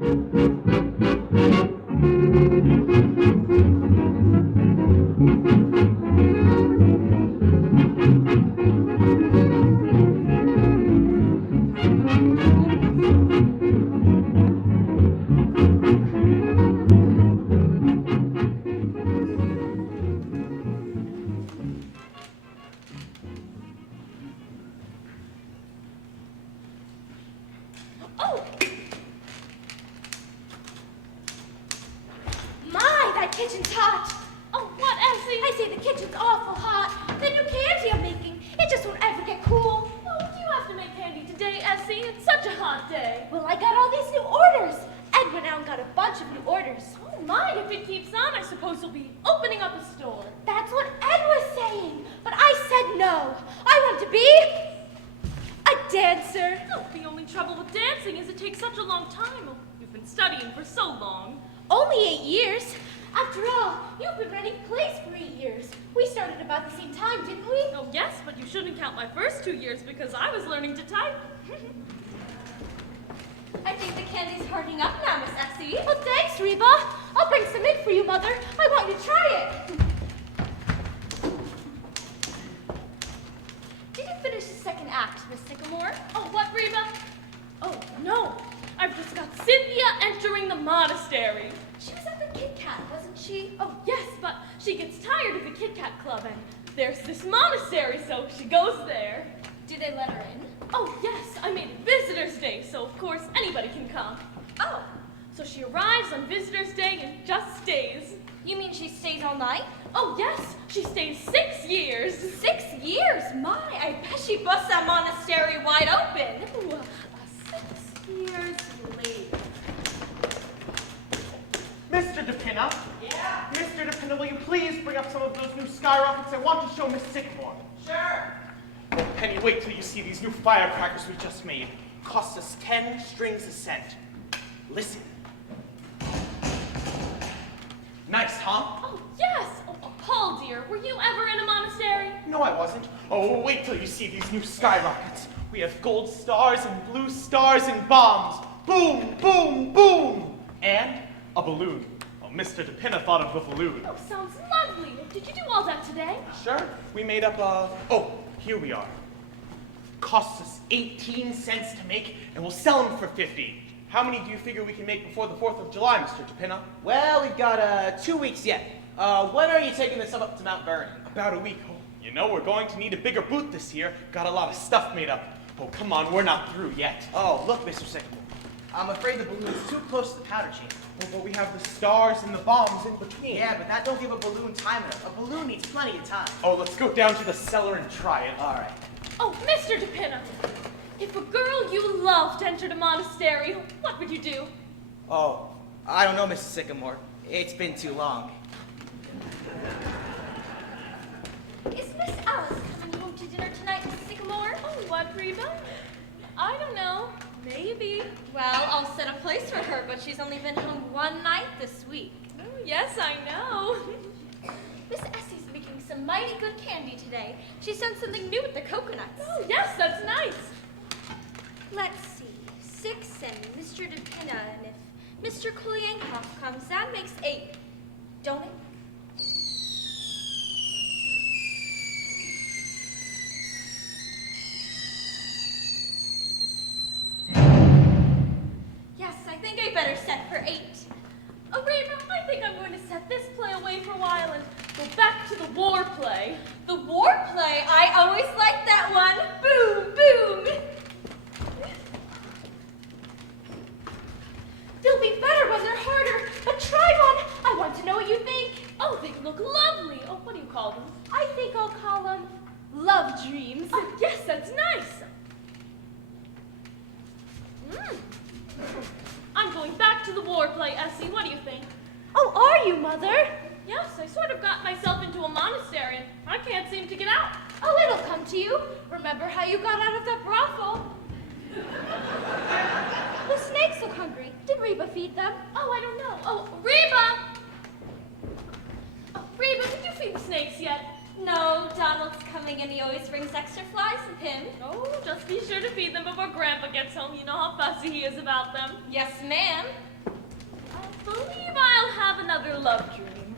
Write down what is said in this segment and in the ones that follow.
I think the candy's hardening up now, Miss Essie. Well, thanks, Reba. I'll bring some in for you, Mother. I want you to try it. Did you finish the second act, Miss Sycamore? Oh, what, Reba? Oh, no. I've just got Cynthia entering the monastery. She was at the Kit Kat, wasn't she? Oh, yes, but she gets tired of the Kit Kat Club, and there's this monastery, so she goes there. Did they let her in? Oh, yes, I made Visitor's Day, so of course anybody can come. Oh. So she arrives on Visitor's Day and just stays. You mean she stays all night? Oh, yes, she stays 6 years. 6 years? My, I bet she busts that monastery wide open. Ooh, 6 years later. Mr. DePinna? Yeah? Mr. DePinna, will you please bring up some of those new skyrockets? I want to show Miss Sycamore. Sure. Oh, Penny, wait till you see these new firecrackers we just made. Cost us 10 strings a cent. Listen. Nice, huh? Oh, yes. Oh, Paul, dear, were you ever in a monastery? No, I wasn't. Oh, wait till you see these new skyrockets. We have gold stars and blue stars and bombs. Boom, boom, boom. And a balloon. Oh, Mr. DePinna thought of the balloon. Oh, sounds lovely. Did you do all that today? Sure. We made up a... Oh, here we are. Costs us 18 cents to make, and we'll sell them for 50. How many do you figure we can make before the 4th of July, Mr. DePinna? Well, we've got 2 weeks yet. When are you taking this up to Mount Vernon? About a week. Oh, you know, we're going to need a bigger booth this year. Got a lot of stuff made up. Oh, come on, we're not through yet. Oh, look, Mr. Sycamore. I'm afraid the balloon's too close to the powder chamber. Oh, but we have the stars and the bombs in between. Yeah, but that don't give a balloon time enough. A balloon needs plenty of time. Oh, let's go down to the cellar and try it. All right. Oh, Mr. DePinna, if a girl you loved entered a monastery, what would you do? Oh, I don't know, Mrs. Sycamore. It's been too long. Is Miss Alice coming home to dinner tonight, Miss Sycamore? Oh, what, Reba? I don't know. Maybe. Well, I'll set a place for her, but she's only been home one night this week. Oh, yes, I know. Miss Essie's making some mighty good candy today. She's done something new with the coconuts. Oh, yes, that's nice. Let's see. 6 and Mr. DePinna, and if Mr. Kolenkhov comes, that makes 8. Don't it? Yes, I think I better set for 8. Oh, Reba, I think I'm going to set this play away for a while and go back to the war play. The war play? I always liked that one. Boom, boom. They'll be better when they're harder, but try one. I want to know what you think. Oh, they look lovely. Oh, what do you call them? I think I'll call them love dreams. Oh, yes, that's nice. I'm going back to the war play, Essie. What do you think? Oh, are you, Mother? Yes, I sort of got myself into a monastery and I can't seem to get out. Oh, it'll come to you. Remember how you got out of that brothel? The snakes look hungry. Did Reba feed them? Oh, I don't know. Oh, Reba! Oh, Reba, did you feed the snakes yet? No, Donald's coming and he always brings extra flies with him. Oh, just be sure to feed them before Grandpa gets home. You know how fussy he is about them. Yes, ma'am. I believe I'll have another love dream.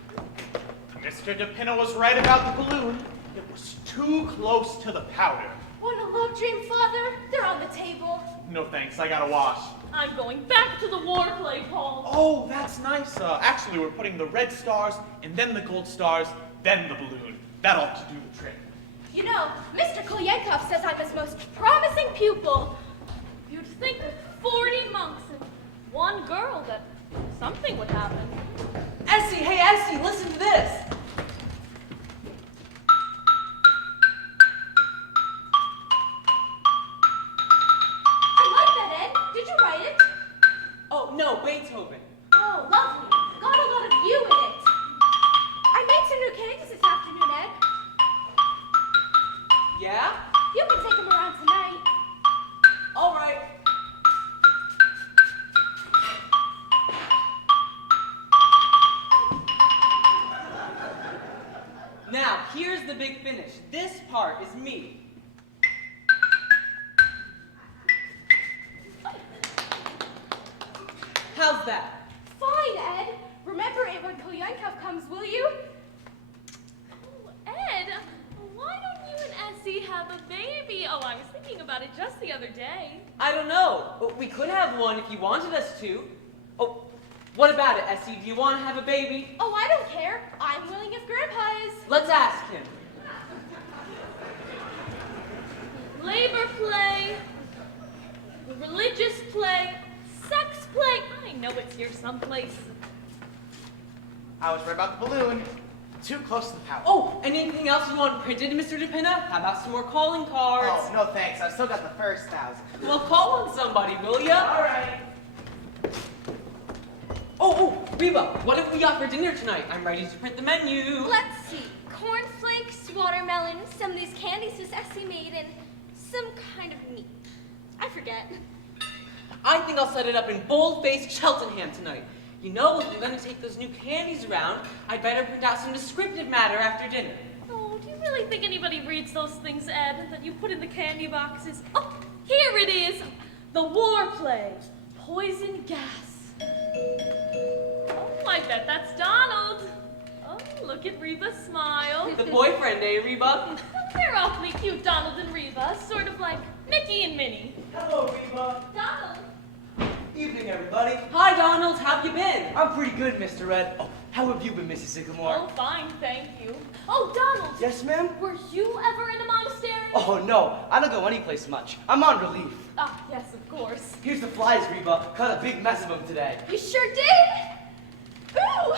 Mr. DePinna was right about the balloon. It was too close to the powder. Want a love dream, Father? They're on the table. No thanks, I gotta wash. I'm going back to the war play, Paul. Oh, that's nice. Actually, we're putting the red stars, and then the gold stars, then the balloon. That ought to do the trick. You know, Mr. Kolenkov says I'm his most promising pupil. You'd think with 40 monks and one girl that something would happen. Essie, hey Essie, listen to this. I like that, Ed. Did you write it? Oh, no, Beethoven. Oh, lovely. Got a lot of you in it. I made some new candies this afternoon, Ed. Yeah? You can take them around tonight. All right. Now, here's the big finish. This part is me. How's that? Fine, Ed. Remember it when Kolenkov comes, will you? Oh, Ed, why don't you and Essie have a baby? Oh, I was thinking about it just the other day. I don't know, but we could have one if you wanted us to. Oh, what about it, Essie? Do you want to have a baby? Oh, I don't care. I'm willing if Grandpa is. Let's ask him. Labor play, religious play, sex play. I know it's here someplace. I was right about the balloon. Too close to the powder. Oh, and anything else you want printed, Mr. DePinna? How about some more calling cards? Oh, no thanks. I've still got the first 1,000. Well, call on somebody, will ya? All right. Oh, Reba, what have we got for dinner tonight? I'm ready to print the menu. Let's see. Cornflakes, watermelon, some of these candies Miss Essie made, and some kind of meat. I forget. I think I'll set it up in bold-faced Cheltenham tonight. You know, if I'm going to take those new candies around, I'd better print out some descriptive matter after dinner. Oh, do you really think anybody reads those things, Ed, that you put in the candy boxes? Oh, here it is. The war play. Poison gas. Oh, I bet that's Donald. Oh, look at Reba's smile. The boyfriend, eh, Reba? They're awfully cute, Donald and Reba. Sort of like Mickey and Minnie. Hello, Reba. Donald. Evening, everybody. Hi, Donald. How've you been? I'm pretty good, Mr. Red. Oh, how have you been, Mrs. Sycamore? Oh, fine, thank you. Oh, Donald. Yes, ma'am? Were you ever in a monastery? Oh, no. I don't go anyplace much. I'm on relief. Ah, yes, of course. Here's the flies, Reba. Caught a big mess of them today. You sure did? Ooh!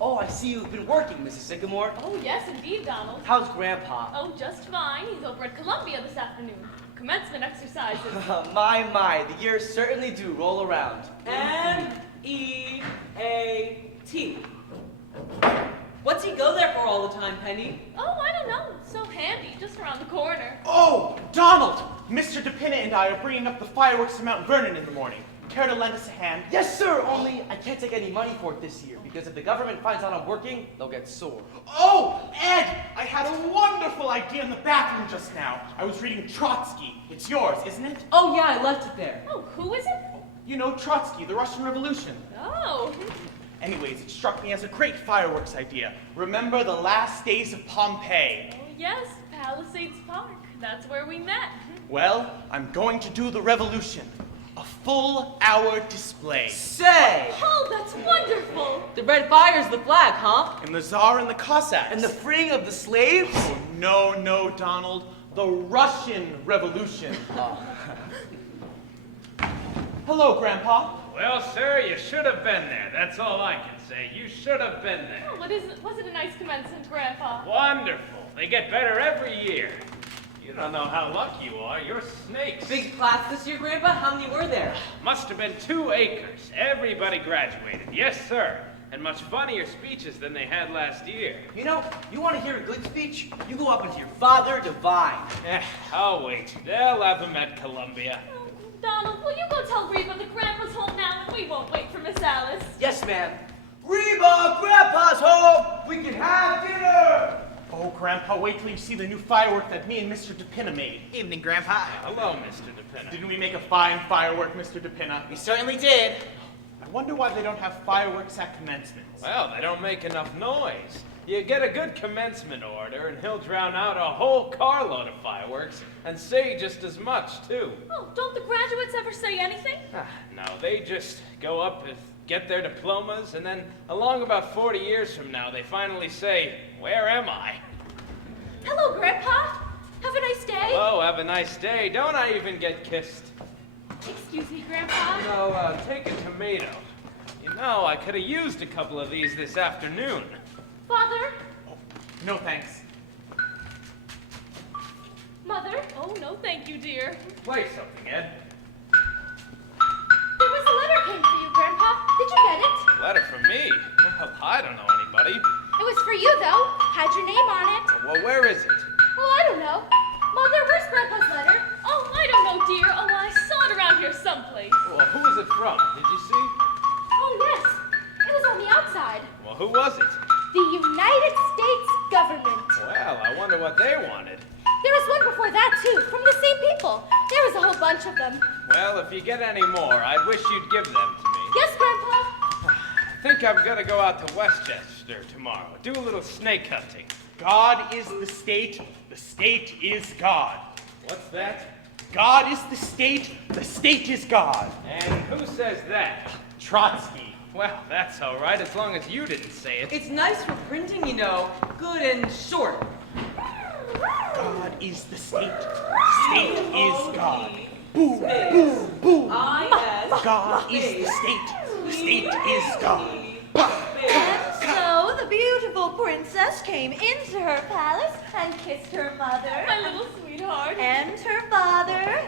Oh, I see you've been working, Mrs. Sycamore. Oh, yes, indeed, Donald. How's Grandpa? Oh, just fine. He's over at Columbia this afternoon. Commencement exercises. My, the years certainly do roll around. M-E-A-T. What's he go there for all the time, Penny? Oh, I don't know. So handy, just around the corner. Oh, Donald! Mr. DePinna and I are bringing up the fireworks to Mount Vernon in the morning. Care to lend us a hand? Yes, sir, only I can't take any money for it this year, because if the government finds out I'm working, they'll get sore. Oh, Ed! I had a wonderful idea in the bathroom just now. I was reading Trotsky. It's yours, isn't it? Oh, yeah, I left it there. Oh, who is it? You know Trotsky, the Russian Revolution. Oh. Anyways, it struck me as a great fireworks idea. Remember the last days of Pompeii? Oh, yes, Palisades Park. That's where we met. Well, I'm going to do the revolution. A full-hour display. Say! Oh, that's wonderful. The red fire's the flag, huh? And the Tsar and the Cossacks. And the freeing of the slaves? Oh, no, Donald. The Russian Revolution. Hello, Grandpa. Well, sir, you should have been there. That's all I can say. You should have been there. Oh, was it a nice commencement, Grandpa? Wonderful. They get better every year. You don't know how lucky you are. You're snakes. Big class this year, Grandpa? How many were there? Must have been 2 acres. Everybody graduated. Yes, sir. And much funnier speeches than they had last year. You know, you want to hear a good speech? You go up into your Father Divine. I'll wait. They'll have them at Columbia. Oh, Donald, will you go tell Reba that Grandpa's home now and we won't wait for Miss Alice? Yes, ma'am. Reba! Grandpa! Grandpa's home! We can have dinner! Oh, Grandpa, wait till you see the new firework that me and Mr. DePinna made. Evening, Grandpa. Hello, Mr. DePinna. Didn't we make a fine firework, Mr. DePinna? We certainly did. I wonder why they don't have fireworks at commencements. Well, they don't make enough noise. You get a good commencement order, and he'll drown out a whole carload of fireworks, and say just as much, too. Oh, don't the graduates ever say anything? No, they just go up and get their diplomas, and then along about 40 years from now, they finally say, "Where am I?" Hello, Grandpa. Have a nice day. Oh, have a nice day. Don't I even get kissed? Excuse me, Grandpa. No, take a tomato. You know, I could have used a couple of these this afternoon. Father? No, thanks. Mother? Oh, no, thank you, dear. Play something, Ed. There was a letter came for you, Grandpa. Did you get it? Letter from me? Well, I don't know anybody. It was for you, though. Had your name on it. Well, where is it? Oh, I don't know. Mother, where's Grandpa's letter? Oh, I don't know, dear. Oh, I saw it around here someplace. Well, who is it from? Did you see? Oh, yes. It was on the outside. Well, who was it? The United States government. Well, I wonder what they wanted. There was one before that, too, from the same people. There was a whole bunch of them. Well, if you get any more, I'd wish you'd give them to me. Yes, Grandpa? I think I'm gonna go out to Westchester tomorrow. Do a little snake hunting. God is the state is God. What's that? God is the state is God. And who says that? Trotsky. Well, that's all right, as long as you didn't say it. It's nice for printing, you know. Good and short. God is the state is God. Boom, boom, boom. God is the state is God. And so the beautiful princess came into her palace and kissed her mother. My little sweetheart. And her father.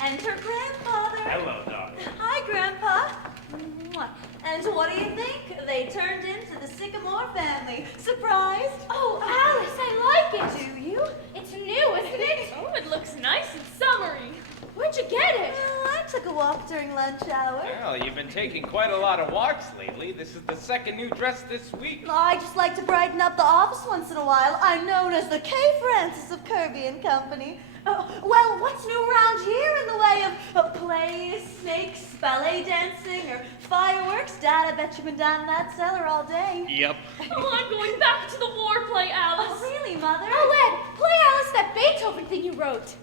And her grandfather. Hello, daughter. Hi, Grandpa. Mwah. And what do you think? They turned into the Sycamore family. Surprised? Oh, Alice, I like it. Do you? It's new, isn't it? Oh, it looks nice and summery. Where'd you get it? Well, I took a walk during lunch hour. Well, you've been taking quite a lot of walks lately. This is the second new dress this week. I just like to brighten up the office once in a while. I'm known as the K. Francis of Kirby and Company. Well, what's new around here in the way of plays, snakes, ballet dancing, or fireworks? Dad, I bet you've been down in that cellar all day. Yep. Oh, I'm going back to the war play, Alice. Oh, really, Mother? Oh, Ed, play Alice that Beethoven thing you wrote.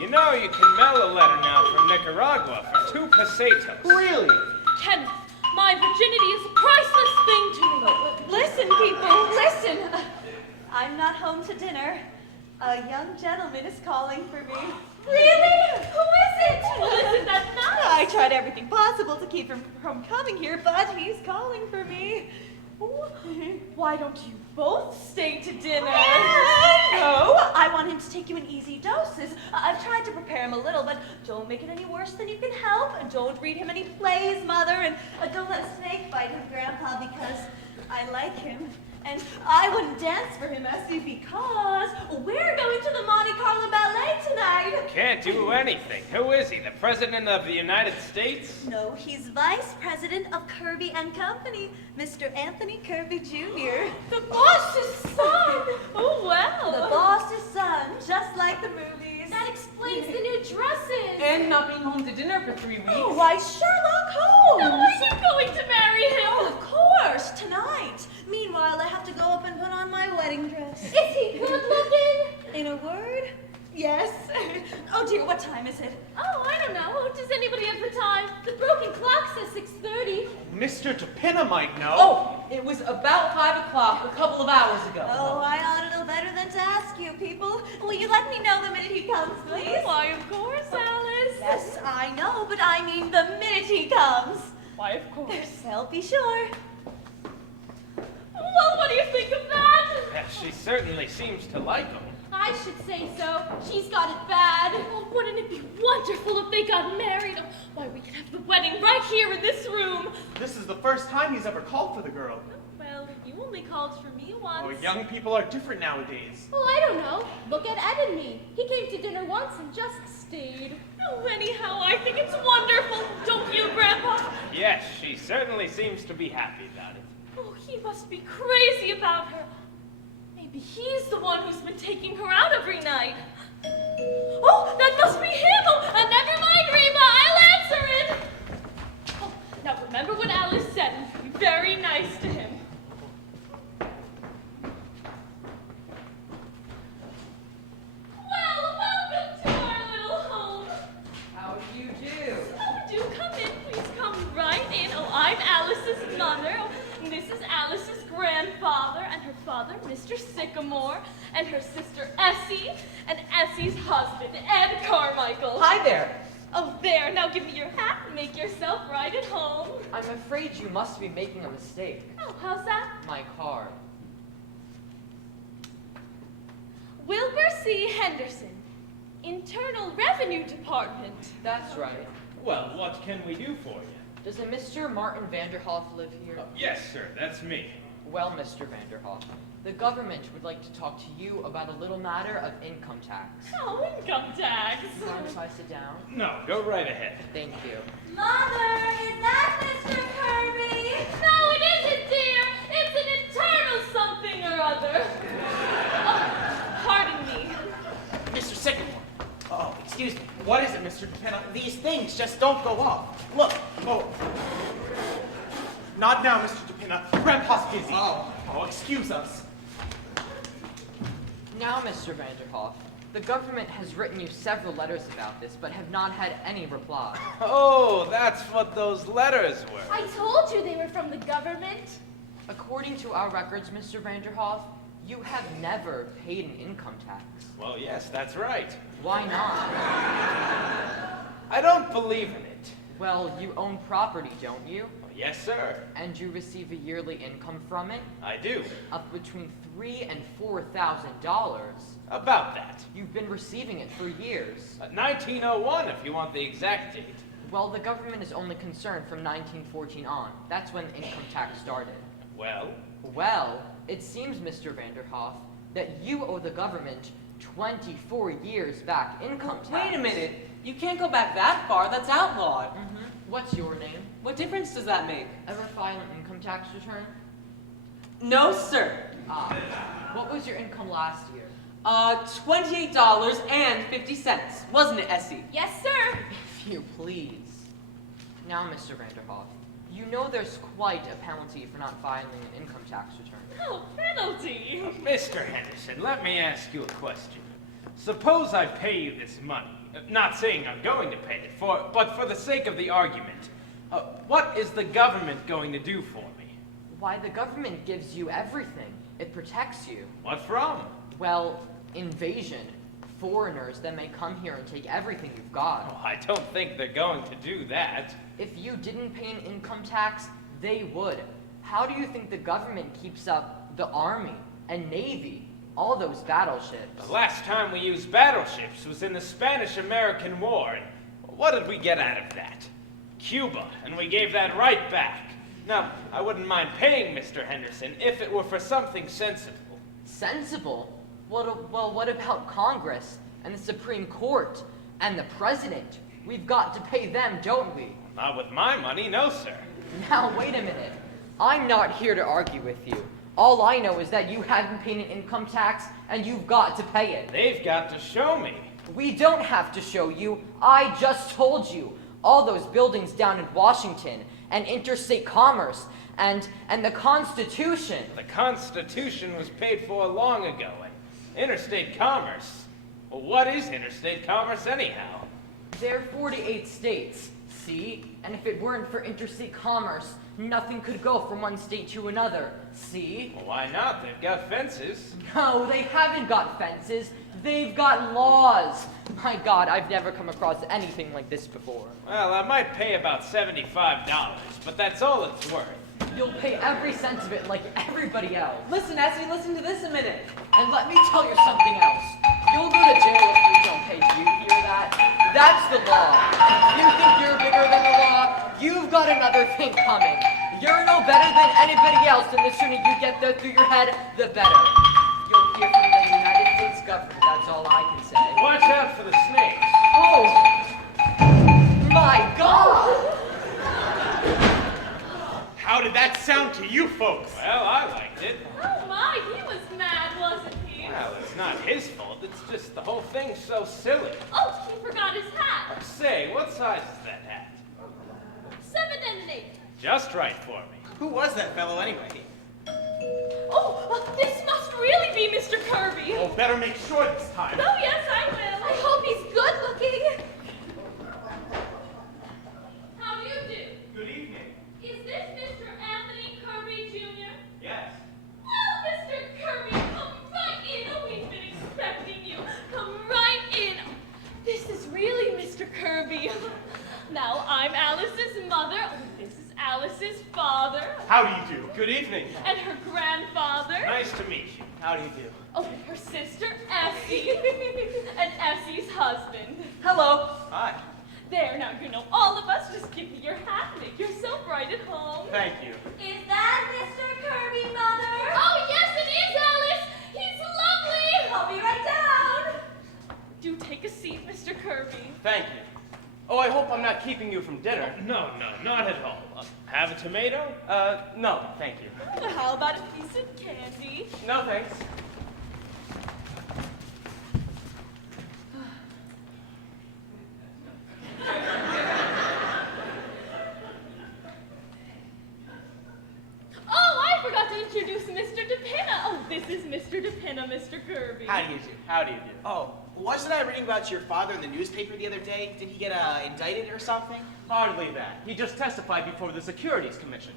You know, you can mail a letter now from Nicaragua for 2 pesetas. Really? Kenneth, my virginity is a priceless thing to me. Listen, people, listen. I'm not home to dinner. A young gentleman is calling for me. Really? Who is it? Well, isn't that nice? I tried everything possible to keep him from coming here, but he's calling for me. Why don't you both stay to dinner? No, I want him to take you in easy doses. I've tried to prepare him a little, but don't make it any worse than you can help. And don't read him any plays, Mother, and don't let a snake bite him, Grandpa, because I like him. And I wouldn't dance for him, Essie, because we're going to the Monte Carlo Ballet tonight. Can't do anything. Who is he, the President of the United States? No, he's Vice President of Kirby and Company, Mr. Anthony Kirby Jr. The boss's son. Oh, well. The boss's son, just like the movies. That explains the new dresses. And not being home to dinner for 3 weeks. Oh, why, Sherlock Holmes! No, are you going to marry him? Oh, of course, tonight. Meanwhile, I have to go up and put on my wedding dress. Is he good looking? In a word, yes. Oh dear, what time is it? Oh, I don't know. Does anybody have the time? The broken clock says 6:30. Mr. DePinna might know. Oh, it was about 5 o'clock a couple of hours ago. Oh, I ought to know better than to ask you people. Will you let me know the minute he comes, please? Why, of course, Alice. Yes, I know, but I mean the minute he comes. Why, of course. Well, be sure. Well, what do you think of that? Yeah, she certainly seems to like him. I should say so. She's got it bad. Oh, wouldn't it be wonderful if they got married? Oh, why, we could have the wedding right here in this room. This is the first time he's ever called for the girl. Well, you only called for me once. Oh, young people are different nowadays. Well, I don't know. Look at Ed and me. He came to dinner once and just stayed. Oh, anyhow, I think it's wonderful. Don't you, Grandpa? Yes, she certainly seems to be happy about it. Oh, he must be crazy about her. Maybe he's the one who's been taking her out every night. Oh, that must be him! Oh, never mind, Reba, I'll answer it! Oh, now remember what Alice said and be very nice to him. Well, welcome to our little home. How do you do? Oh, do come in, please come right in. Oh, I'm Alice's mother. Oh, and this is Alice's grandfather and her father, Mr. Sycamore, and her sister Essie, and Essie's husband, Ed Carmichael. Hi there. Oh, there. Now give me your hat and make yourself right at home. I'm afraid you must be making a mistake. Oh, how's that? My card. Wilbur C. Henderson, Internal Revenue Department. That's right. Well, what can we do for you? Does a Mr. Martin Vanderhoff live here? Yes, sir, that's me. Well, Mr. Vanderhoff, the government would like to talk to you about a little matter of income tax. Oh, income tax. Do you mind if I sit down? No, go right ahead. Thank you. Mother, is that Mr. Kirby? No, it isn't, dear. It's an internal something or other. Oh, pardon me. Mr. Sycamore. Oh, excuse me. What is it, Mr. Dupin? These things just don't go off. Look. Oh. Not now, Mr. Dupina. Grandpa's busy. Oh, excuse us. Now, Mr. Vanderhoff, the government has written you several letters about this, but have not had any reply. Oh, that's what those letters were. I told you they were from the government. According to our records, Mr. Vanderhoff, you have never paid an income tax. Well, yes, that's right. Why not? I don't believe in it. Well, you own property, don't you? Yes, sir. And you receive a yearly income from it? I do. Of between $3,000 and $4,000. About that. You've been receiving it for years. 1901, if you want the exact date. Well, the government is only concerned from 1914 on. That's when income tax started. Well? Well, it seems, Mr. Vanderhoff, that you owe the government 24 years back income tax. Wait a minute. You can't go back that far. That's outlawed. Mm-hmm. What's your name? What difference does that make? Ever file an income tax return? No, sir. Ah. What was your income last year? $28.50. Wasn't it, Essie? Yes, sir. If you please. Now, Mr. Vanderhoff, you know there's quite a penalty for not filing an income tax return. Oh, penalty. Mr. Henderson, let me ask you a question. Suppose I pay you this money. Not saying I'm going to pay it, but for the sake of the argument. What is the government going to do for me? Why, the government gives you everything. It protects you. What from? Well, invasion. Foreigners that may come here and take everything you've got. Oh, I don't think they're going to do that. If you didn't pay an income tax, they would. How do you think the government keeps up the Army and Navy, all those battleships? The last time we used battleships was in the Spanish-American War, and what did we get out of that? Cuba, and we gave that right back. Now, I wouldn't mind paying Mr. Henderson if it were for something sensible. Sensible? Well, what about Congress and the Supreme Court and the President? We've got to pay them, don't we? Not with my money, no, sir. Now, wait a minute. I'm not here to argue with you. All I know is that you haven't paid an income tax, and you've got to pay it. They've got to show me. We don't have to show you. I just told you. All those buildings down in Washington, and interstate commerce, and the Constitution. The Constitution was paid for long ago, and interstate commerce. Well, what is interstate commerce anyhow? There are 48 states, see? And if it weren't for interstate commerce, nothing could go from one state to another, see? Well, why not? They've got fences. No, they haven't got fences. They've got laws. My God, I've never come across anything like this before. Well, I might pay about $75, but that's all it's worth. You'll pay every cent of it like everybody else. Listen, Essie, listen to this a minute. And let me tell you something else. You'll go to jail if we don't pay. Do you hear that? That's the law. You think you're bigger than the law? You've got another thing coming. You're no better than anybody else, and the sooner you get that through your head, the better. You'll hear from the United States government, that's all I can say. Watch out for the snakes. Oh! My God! How did that sound to you folks? Well, I liked it. Oh my, he was mad, wasn't he? Well, it's not his fault. It's just the whole thing's so silly. Oh, he forgot his hat. Say, what size is that hat? 7 and 8. Just right for me. Who was that fellow anyway? Oh, this must really be Mr. Kirby. Oh, better make sure this time. Oh, yes, I will. I hope he's good looking. How do you do? Good evening. Is this Mr. Anthony Kirby, Jr.? Yes. Well, Mr. Kirby, come right in. Oh, we've been expecting you. Come right in. This is really Mr. Kirby. Now, I'm Alice's mother. Oh, this is Alice's father. How do you do? Good evening. And her grandfather. Nice to meet you. How do you do? Oh, and her sister, Essie. And Essie's husband. Hello. Hi. There, now you know all of us. Just give me your hat. Make yourself right at home. Thank you. Is that Mr. Kirby, Mother? Oh, yes, it is, Alice. He's lovely. I'll be right down. Do take a seat, Mr. Kirby. Thank you. Oh, I hope I'm not keeping you from dinner. No, not at all. Have a tomato? No, thank you. Well, how about a piece of candy? No, thanks. Oh, I forgot to introduce Mr. DePinna. Oh, this is Mr. DePinna, Mr. Kirby. How do you do? How do you do? Oh, wasn't I reading about your father in the newspaper the other day? Did he get indicted or something? Hardly that. He just testified before the Securities Commission.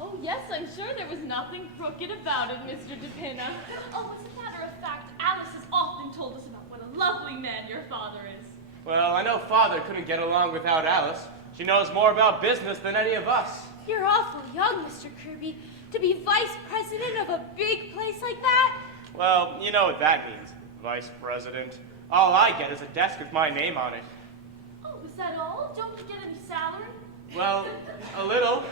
Oh, yes, I'm sure there was nothing crooked about it, Mr. DePinna. Oh, as a matter of fact, Alice has often told us about what a lovely man your father is. Well, I know Father couldn't get along without Alice. She knows more about business than any of us. You're awful young, Mr. Kirby, to be vice president of a big place like that. Well, you know what that means, Vice President. All I get is a desk with my name on it. Oh, is that all? Don't you get any salary? Well, a little.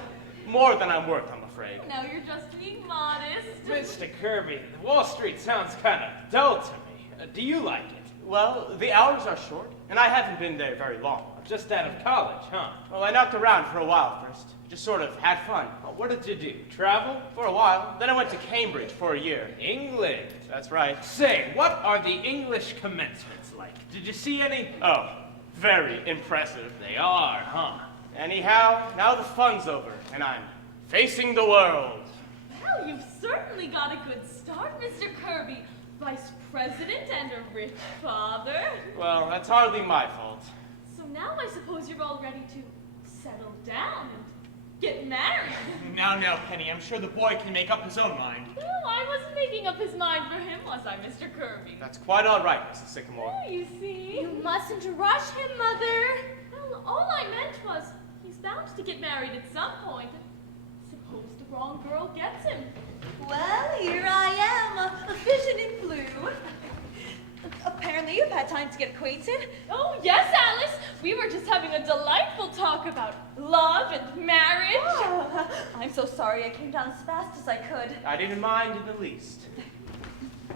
More than I'm worth, I'm afraid. Now you're just being modest. Mr. Kirby, Wall Street sounds kind of dull to me. Do you like it? Well, the hours are short, and I haven't been there very long. Just out of college, huh? Well, I knocked around for a while first. Just sort of had fun. Well, what did you do? Travel? For a while. Then I went to Cambridge for a year. England. That's right. Say, what are the English commencements like? Did you see any? Oh, very impressive. They are, huh? Anyhow, now the fun's over, and I'm facing the world. Well, you've certainly got a good start, Mr. Kirby. Vice President and a rich father. Well, that's hardly my fault. So now I suppose you're all ready to settle down and get married. Now, Penny, I'm sure the boy can make up his own mind. No, I wasn't making up his mind for him, was I, Mr. Kirby? That's quite all right, Mrs. Sycamore. Oh, you see? You mustn't rush him, Mother. Well, all I meant was he's bound to get married at some point. Suppose the wrong girl gets him. Well, here I am, a vision in blue. Apparently you've had time to get acquainted. Oh, yes, Alice. We were just having a delightful talk about love and marriage. Oh, I'm so sorry I came down as fast as I could. I didn't mind in the least.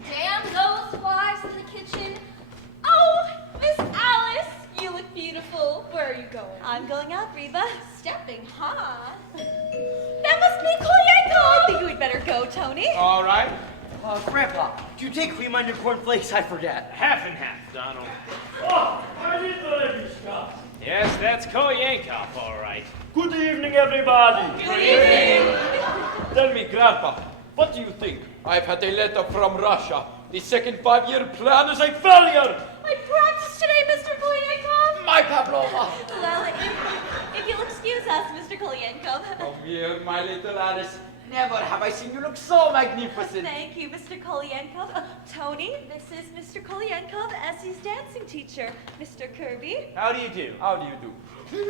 Damn those wives in the kitchen. Oh, Miss Alice, you look beautiful. Where are you going? I'm going out, Reba. Stepping, huh? That must be Kolenkhov! I think we'd better go, Tony. All right. Grandpa, do you take cream on your cornflakes? I forget. Half and half, Donald. Oh, I did the stuff. Yes, that's Kolenkov, all right. Good evening, everybody. Good evening. Tell me, Grandpa, what do you think? I've had a letter from Russia. The second 5-year plan is a failure. I practiced today, Mr. Kolenkhov. My Pavlova. Well, if you'll excuse us, Mr. Kolenkhov. Come here, my little Alice. Never have I seen you look so magnificent. Thank you, Mr. Kolenkhov. Tony, this is Mr. Kolenkhov, Essie's dancing teacher. Mr. Kirby. How do you do? How do you do?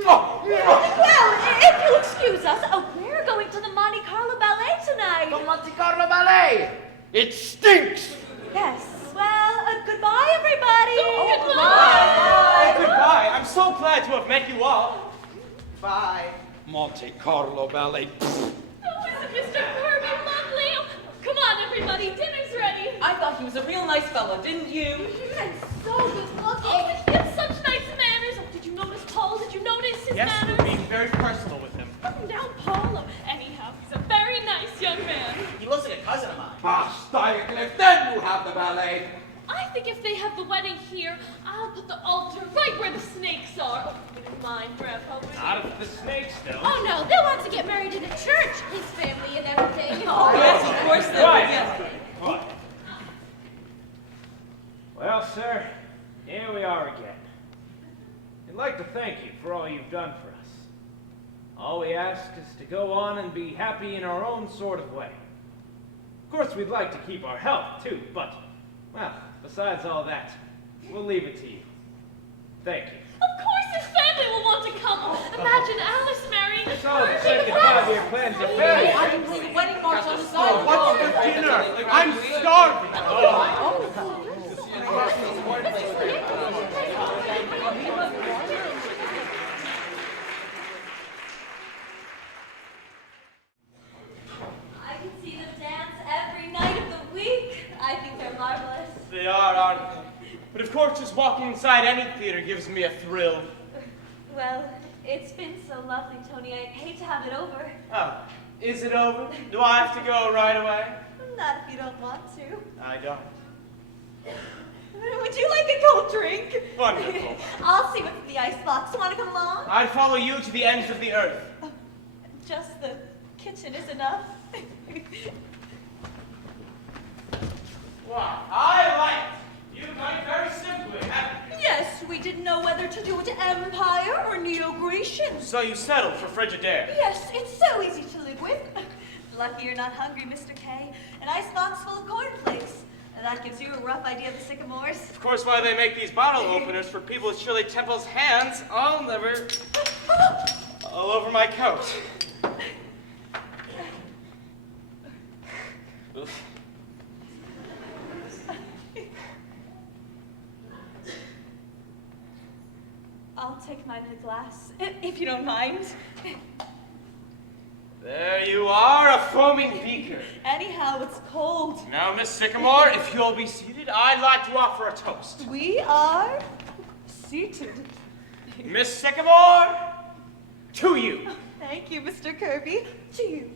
Well, if you'll excuse us, we're going to the Monte Carlo Ballet tonight. The Monte Carlo Ballet. It stinks. Yes. Well, goodbye, everybody. Goodbye. Goodbye. I'm so glad to have met you all. Bye. Monte Carlo ballet. Oh, is it Mr. Kirby, lovely? Oh, come on, everybody, dinner's ready. I thought he was a real nice fellow, didn't you? And so good looking. Oh, he had such nice manners. Oh, did you notice Paul? Did you notice his Yes, manners? we're being very personal with him. Put him down, Paul. Oh, anyhow, he's a very nice young man. He looks like a cousin of mine. Steiglef, then you have the ballet. I think if they have the wedding here, I'll put the altar right where the snakes are. Oh, you wouldn't mind, Grandpa, would you? Not if the snakes don't. Oh no, they'll want to get married in a church, his family and everything. Oh, yes, of course they will. Right. Yes. Right. Well, sir, here we are again. I'd like to thank you for all you've done for us. All we ask is to go on and be happy in our own sort of way. Of course, we'd like to keep our health, too, but, well, besides all that, we'll leave it to you. Thank you. Of course his family will want to come. Imagine Alice marrying a So, the Kirby. second 5-year plan's a failure. I can play the wedding march on the side. What's for dinner? I'm starving. I can see them dance every night of the week. I think they're marvelous. They are, aren't they? But of course, just walking inside any theater gives me a thrill. Well, it's been so lovely, Tony. I hate to have it over. Oh, is it over? Do I have to go right away? Not if you don't want to. I don't. Would you like a cold drink? Wonderful. I'll see what's in the icebox. Want to come along? I'd follow you to the ends of the earth. Just the kitchen is enough. Wow, I like it. You like very simply, haven't you? Yes, we didn't know whether to do it Empire or Neo-Grecian. So you settled for Frigidaire. Yes, it's so easy to live with. Lucky you're not hungry, Mr. K. An icebox full of cornflakes. That gives you a rough idea of the Sycamores. Of course, why they make these bottle openers for people with Shirley Temple's hands, I'll never... all over my coat. Oof. I'll take mine in a glass, if you don't mind. There you are, a foaming beaker. Anyhow, it's cold. Now, Miss Sycamore, if you'll be seated, I'd like to offer a toast. We are seated. Miss Sycamore, to you. Thank you, Mr. Kirby. To you.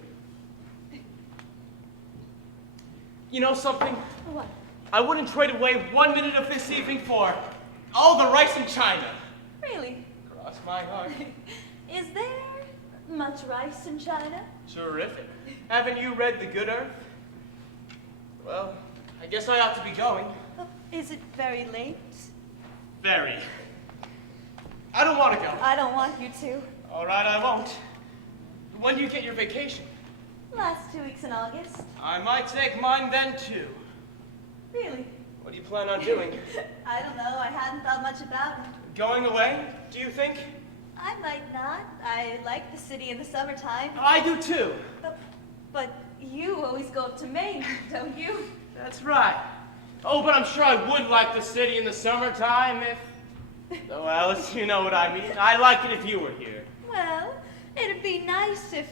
You know something? What? I wouldn't trade away 1 minute of this evening for all the rice in China. Really? Cross my heart. Is there much rice in China? Terrific. Haven't you read The Good Earth? Well, I guess I ought to be going. Is it very late? Very. I don't want to go. I don't want you to. All right, I won't. When do you get your vacation? Last 2 weeks in August. I might take mine then, too. Really? What do you plan on doing? I don't know. I hadn't thought much about it. Going away, do you think? I might not. I like the city in the summertime. I do, too. But you always go up to Maine, don't you? That's right. Oh, but I'm sure I would like the city in the summertime if... Oh, Alice, you know what I mean. I'd like it if you were here. Well, it'd be nice if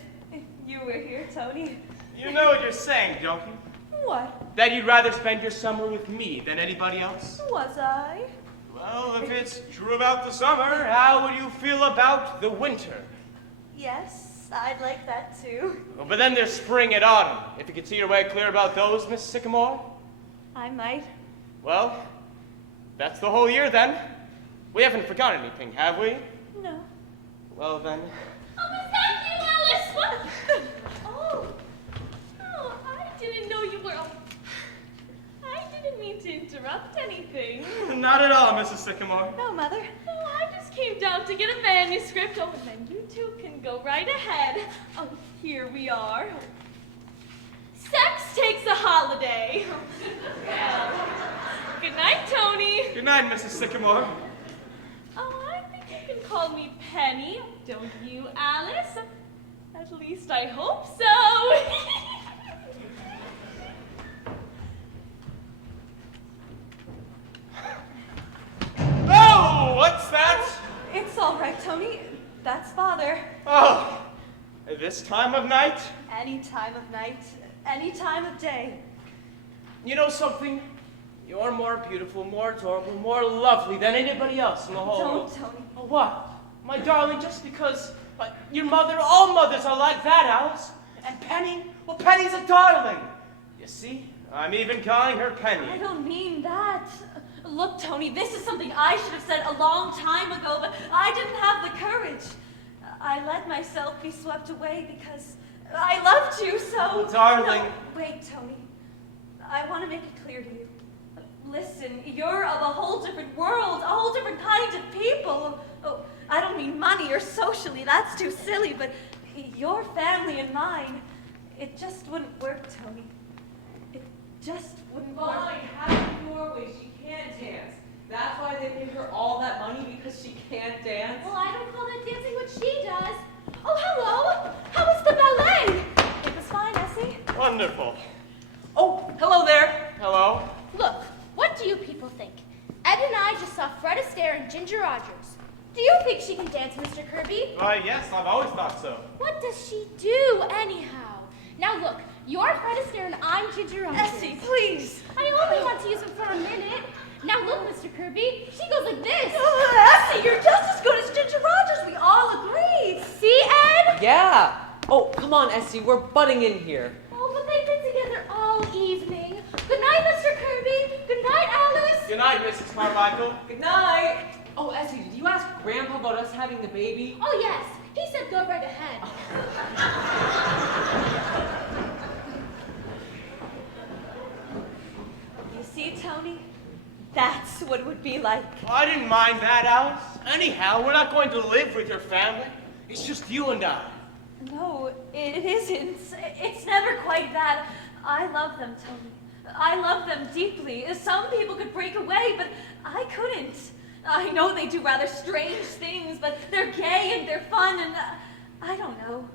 you were here, Tony. You know what you're saying, don't you? What? That you'd rather spend your summer with me than anybody else? Was I? Well, if it's true about the summer, how would you feel about the winter? Yes, I'd like that too. Oh, but then there's spring and autumn. If you could see your way clear about those, Miss Sycamore? I might. Well, that's the whole year then. We haven't forgotten anything, have we? No. Well then... Oh, is that you, Alice? What? Oh, I didn't know you were... I didn't mean to interrupt anything. Not at all, Mrs. Sycamore. No, Mother. Oh, I just came down to get a manuscript. Oh, and then you two can go right ahead. Oh, here we are. Sex takes a holiday. Well, good night, Tony. Good night, Mrs. Sycamore. Oh, I think you can call me Penny. Don't you, Alice? At least I hope so. Oh, what's that? It's all right, Tony. That's Father. Oh, This time of night? Any time of night, any time of day. You know something? You're more beautiful, more adorable, more lovely than anybody else in the whole world. Don't, Tony. Oh, what? My darling, just because your mother, all mothers are like that, Alice. And Penny, well, Penny's a darling. You see? I'm even calling her I Penny. don't mean that. Look, Tony, this is something I should have said a long time ago, but I didn't have the courage. I let myself be swept away because I loved you so. Oh, darling. No, wait, Tony. I want to make it clear to you. Listen, you're of a whole different world, a whole different kind of people. Oh, I don't mean money or socially, that's too silly, but your family and mine, it just wouldn't work, Tony. It just wouldn't work. Fine, have it your way. She can't dance. That's why they pay her all that money, because she can't dance. Well, I don't call that dancing what she does. Oh, hello. How was the ballet? It was fine, Essie. Wonderful. Oh, hello there. Hello? Look, what do you people think? Ed and I just saw Fred Astaire and Ginger Rogers. Do you think she can dance, Mr. Kirby? Why, yes, I've always thought so. What does she do, anyhow? Now look, you're Fred Astaire and I'm Ginger Rogers. Essie, please. I only want to use him for a minute. Now look, Mr. Kirby, she goes like this. Oh, Essie, you're just as good as Ginger Rogers. We all agreed. See, Ed? Yeah. Oh, come on, Essie, we're butting in here. Oh, but they've been together all evening. Good night, Mr. Kirby. Good night, Alice. Good night, Mrs. Carmichael. Good night. Oh, Essie, did you ask Grandpa about us having the baby? Oh, yes. He said go right ahead. You see, Tony? That's what it would be like. Oh, I didn't mind that, Alice. Anyhow, we're not going to live with your family. It's just you and I. No, it isn't. It's never quite that. I love them, Tony. I love them deeply. Some people could break away, but I couldn't. I know they do rather strange things, but they're gay and they're fun, and I don't know.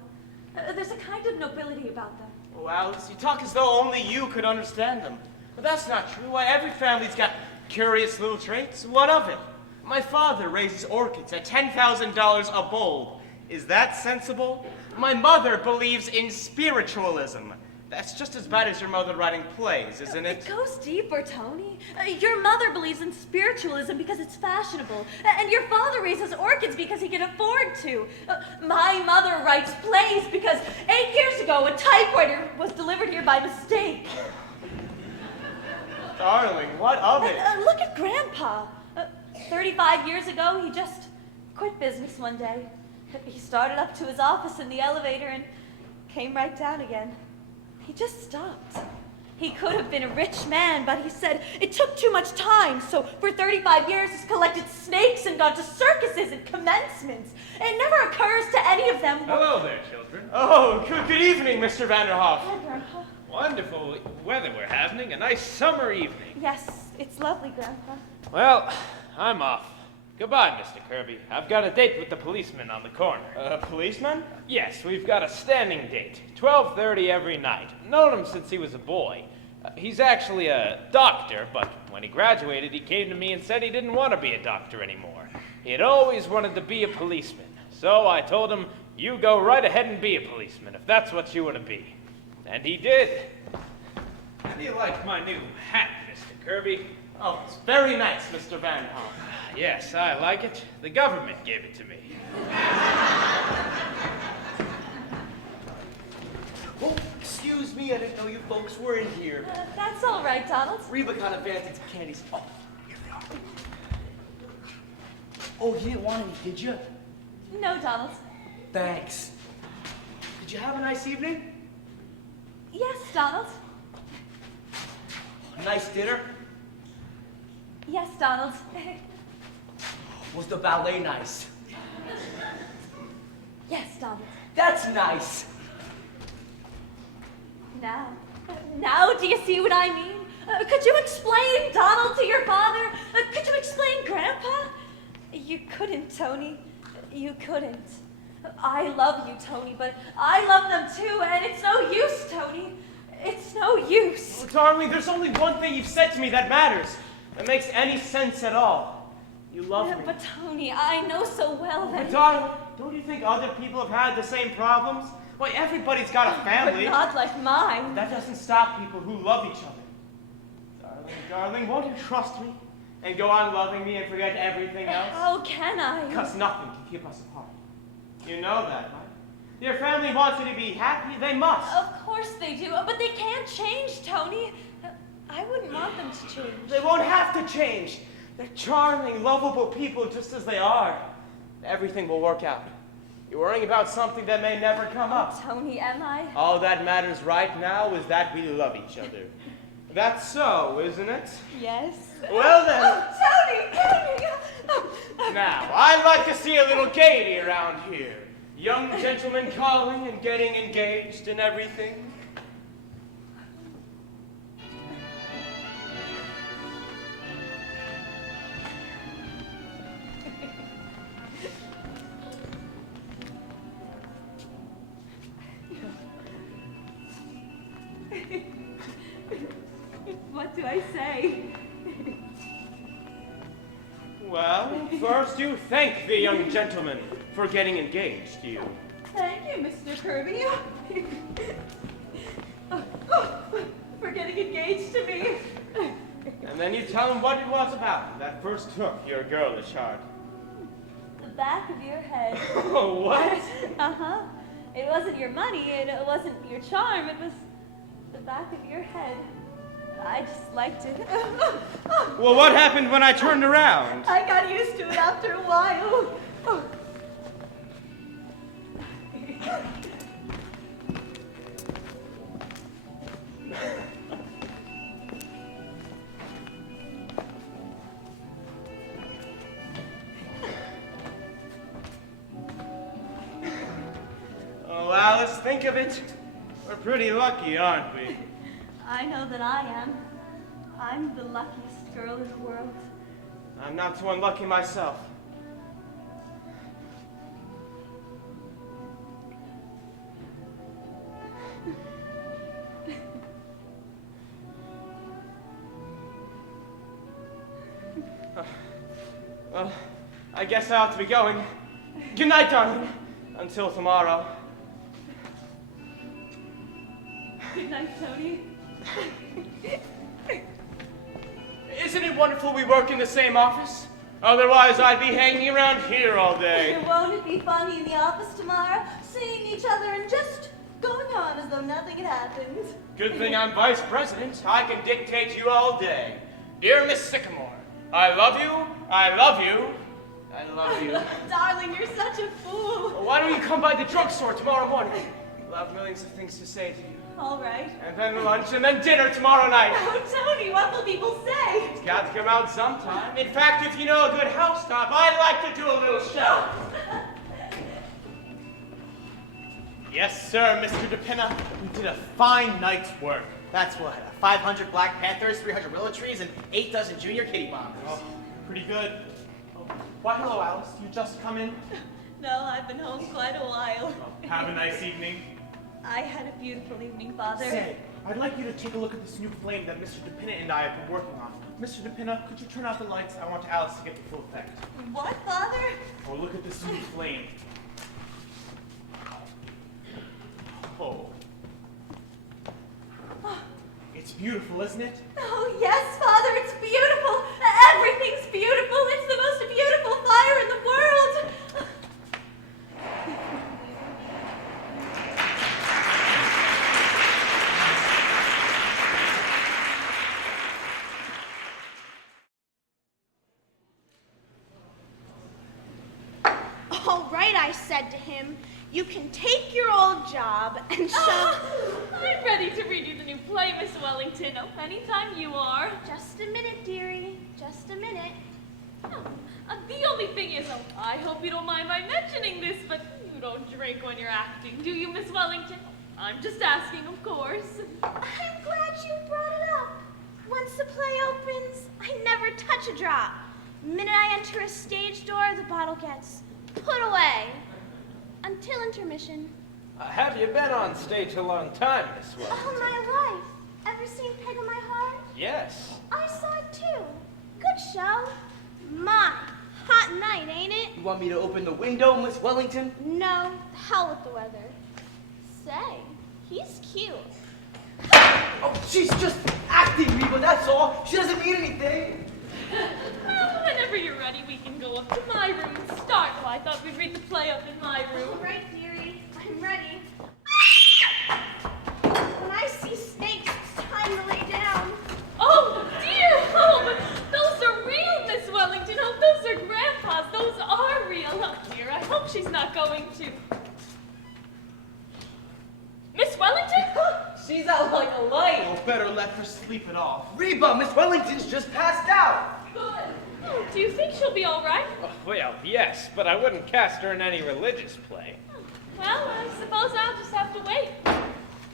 There's a kind of nobility about them. Oh, Alice, you talk as though only you could understand them. But that's not true. Why, every family's got curious little traits. What of it? My father raises orchids at $10,000 a bulb. Is that sensible? My mother believes in spiritualism. That's just as bad as your mother writing plays, isn't it? It goes deeper, Tony. Your mother believes in spiritualism because it's fashionable, and your father raises orchids because he can afford to. My mother writes plays because 8 years ago a typewriter was delivered here by mistake. Darling, what of it? Look at Grandpa. 35 years ago, he just quit business one day. He started up to his office in the elevator and came right down again. He just stopped. He could have been a rich man, but he said it took too much time, so for 35 years he's collected snakes and gone to circuses and commencements. It never occurs to any of them. Hello there, children. Oh, good evening, Mr. Vanderhoff. Hi, Grandpa. Wonderful weather we're having, a nice summer evening. Yes, it's lovely, Grandpa. Well, I'm off. Goodbye, Mr. Kirby. I've got a date with the policeman on the corner. A policeman? Yes, we've got a standing date. 12:30 every night. Known him since he was a boy. He's actually a doctor, but when he graduated, he came to me and said he didn't want to be a doctor anymore. He had always wanted to be a policeman. So I told him, you go right ahead and be a policeman, if that's what you want to be. And he did. How do you like my new hat, Mr. Kirby? Oh, it's very nice, Mr. Vanderhoff. Yes, I like it. The government gave it to me. Oh, excuse me, I didn't know you folks were in here. That's all right, Donald. Reba kind of fancies some candies. Oh, here they are. Oh, you didn't want any, did you? No, Donald. Thanks. Did you have a nice evening? Yes, Donald. Nice dinner? Yes, Donald. Was the ballet nice? Yes, Donald. That's nice. Now do you see what I mean? Could you explain Donald to your father? Could you explain Grandpa? You couldn't, Tony. You couldn't. I love you, Tony, but I love them too, and it's no use, Tony. It's no use. Oh, darling, there's only one thing you've said to me that matters. That makes any sense at all. You love me. But Tony, I know so well that... But darling, don't you think other people have had the same problems? Why, everybody's got a family. But not like mine. That doesn't stop people who love each other. Darling, won't you trust me? And go on loving me and forget everything else? How can I? Because nothing can keep us apart. You know that, right? Your family wants you to be happy, they must. Of course they do, but they can't change, Tony. I wouldn't want them to change. They won't have to change. They're charming, lovable people just as they are. Everything will work out. You're worrying about something that may never come up. Tony, am I? All that matters right now is that we love each other. That's so, isn't it? Yes. Well then. Oh, Tony! Now, I'd like to see a little gaiety around here. Young gentlemen calling and getting engaged and everything. What do I say? Well, first you thank the young gentleman for getting engaged to you. Thank you, Mr. Kirby. For getting engaged to me. And then you tell him what it was about that first took your girlish heart. The back of your head. Oh, what? Uh-huh. It wasn't your money, and it wasn't your charm, it was the back of your head. I just liked it. Well, what happened when I turned around? I got used to it after a while. Oh, Alice, think of it. We're pretty lucky, aren't we? I know that I am. I'm the luckiest girl in the world. I'm not so unlucky myself. Well, I guess I ought to be going. Good night, darling. Until tomorrow. Good night, Tony. Isn't it wonderful we work in the same office? Otherwise, I'd be hanging around here all day. Won't it be funny in the office tomorrow, seeing each other and just going on as though nothing had happened? Good thing I'm vice president. I can dictate you all day. Dear Miss Sycamore, I love you, I love you, I love you. Darling, you're such a fool. Well, why don't you come by the drugstore tomorrow morning? We'll have millions of things to say to you. All right. And then lunch, and then dinner tomorrow night. Oh, Tony, what will people say? It's got to come out sometime. In fact, if you know a good house top, I'd like to do a little show. Yes, sir, Mr. DePinna. We did a fine night's work. That's what, 500 Black Panthers, 300 willow trees, and 8 dozen junior kitty bombers. Oh, pretty good. Oh, why, hello, Alice. You just come in? No, I've been home quite a while. Oh, have a nice evening. I had a beautiful evening, Father. Say, I'd like you to take a look at this new flame that Mr. DePinna and I have been working on. Mr. DePinna, could you turn out the lights? I want Alice to get the full effect. What, Father? Oh, look at this new flame. Oh. It's beautiful, isn't it? Oh, yes, Father, it's beautiful. Everything's beautiful. It's the most beautiful fire in the world. All right, I said to him, you can take your old job and shove... I'm ready to read you the new play, Miss Wellington. Oh, anytime you are. Just a minute, dearie. Just a minute. Oh, the only thing is, I hope you don't mind my mentioning this, but you don't drink when you're acting, do you, Miss Wellington? I'm just asking, of course. I'm glad you brought it up. Once the play opens, I never touch a drop. The minute I enter a stage door, the bottle gets put away. Until intermission. Have you been on stage a long time, Miss Wellington? All my life. Ever seen Peg on My Heart? Yes. I saw it too. Good show. My, hot night, ain't it? You want me to open the window, Miss Wellington? No, hell with the weather. say. He's cute. Oh, she's just acting, Reba, that's all. She doesn't mean anything. Well, whenever you're ready, we can go up to my room and start. Oh, I thought we'd read the play up in my room. All right, dearie. I'm ready. When I see snakes, it's time to lay down. Oh, dear! Oh, but those are real, Miss Wellington. Oh, those are Grandpa's. Those are real. Oh, dear, I hope she's not going to. Miss Wellington? She's out like a light. Oh, better let her sleep it off. Reba, Miss Wellington's just passed out. Good. Oh, do you think she'll be all right? Oh, well, yes, but I wouldn't cast her in any religious play. Well, I suppose I'll just have to wait.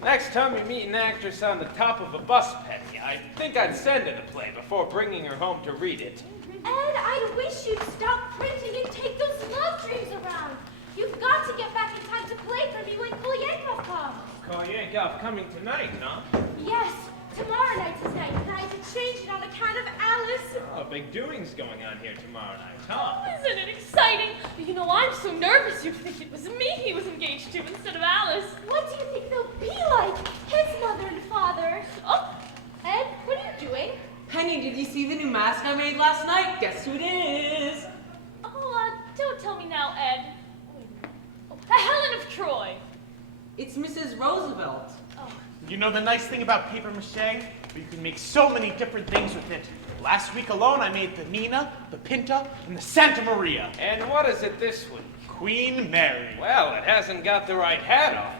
Next time you meet an actress on the top of a bus, Penny, I think I'd send her the play before bringing her home to read it. Ed, I wish you'd stop printing and take those love dreams around. You've got to get back in time to play for me when Kolenkhov comes. Kolenkhov coming tonight, no? Yes, tomorrow night's his night, and I had to change it on account of Alice. Oh, big doings going on here tomorrow night, huh? Isn't it exciting? You know, I'm so nervous you'd think it was me he was engaged to instead of Alice. What do you think they'll be like? His mother and father. Oh, Ed, what are you doing? Penny, did you see the new mask I made last night? Guess who it is? don't tell me now, Ed. Oh, Helen of Troy. It's Mrs. Roosevelt. Oh. You know the nice thing about paper mache? You can make so many different things with it. Last week alone, I made the Nina, the Pinta, and the Santa Maria. And what is it this week? Queen Mary. Well, it hasn't got the right hat on.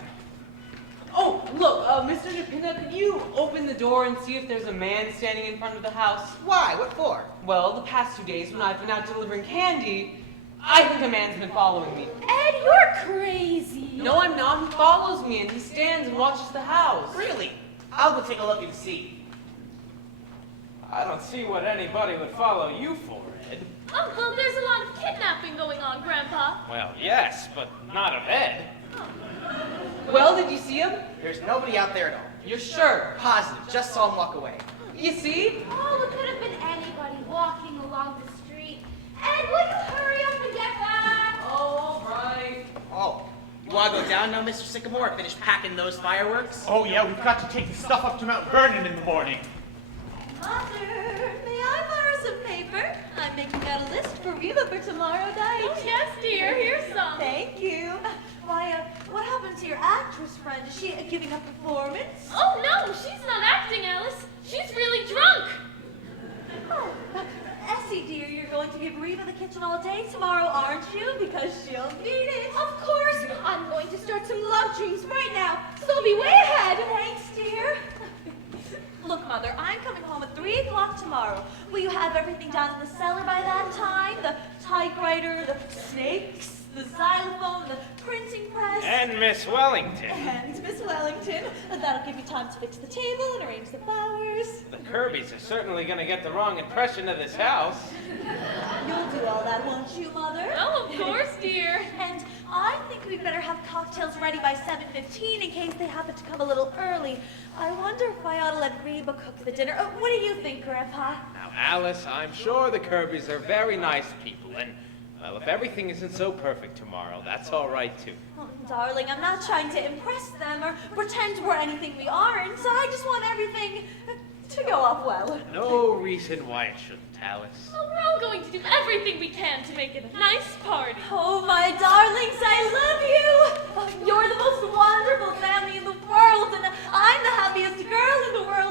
Oh, look, Mr. DePinna, could you open the door and see if there's a man standing in front of the house? Why? What for? Well, the past 2 days when I've been out delivering candy, I think a man's been following me. Ed, you're crazy. No, I'm not. He follows me and he stands and watches the house. Really? I'll go take a look and see. I don't see what anybody would follow you for, Ed. Oh, well, there's a lot of kidnapping going on, Grandpa. Well, yes, but not of Ed. Well, did you see him? There's nobody out there at all. You're sure? Positive. Just saw him walk away. You see? Oh, it could have been anybody walking along the street. Ed, will you hurry up and get back? Oh, all right. Oh, you want to go down now, Mr. Sycamore, and finish packing those fireworks? Oh yeah, we've got to take the stuff up to Mount Vernon in the morning. Mother, may I borrow some paper? I'm making out a list for Reba for tomorrow night. Oh, yes, dear. Here's some. Thank you. Why, what happened to your actress friend? Is she giving a performance? Oh, no, she's not acting, Alice. She's really drunk. Oh, Essie, dear, you're going to give Reba the kitchen all day tomorrow, aren't you? Because she'll need it. Of course. I'm going to start some love dreams right now, so I'll be way ahead. Thanks, dear. Look, Mother, I'm coming home at 3 o'clock tomorrow. Will you have everything down in the cellar by that time? The typewriter, the snakes, the xylophone, the printing press. And Miss Wellington. And Miss Wellington. That'll give you time to fix the table and arrange the flowers. The Kirbys are certainly going to get the wrong impression of this house. You'll do all that, won't you, Mother? Oh, of course, dear. And I think we'd better have cocktails ready by 7:15 in case they happen to come a little early. I wonder if I ought to let Reba cook the dinner. What do you think, Grandpa? Now, Alice, I'm sure the Kirbys are very nice people, and, well, if everything isn't so perfect tomorrow, that's all right, too. Oh, darling, I'm not trying to impress them or pretend we're anything we aren't. I just want everything to go off well. No reason why it shouldn't, Alice. Well, we're all going to do everything we can to make it a nice party. Oh, my darlings, I love you. Oh, you're the most wonderful family in the world, and I'm the happiest girl in the world.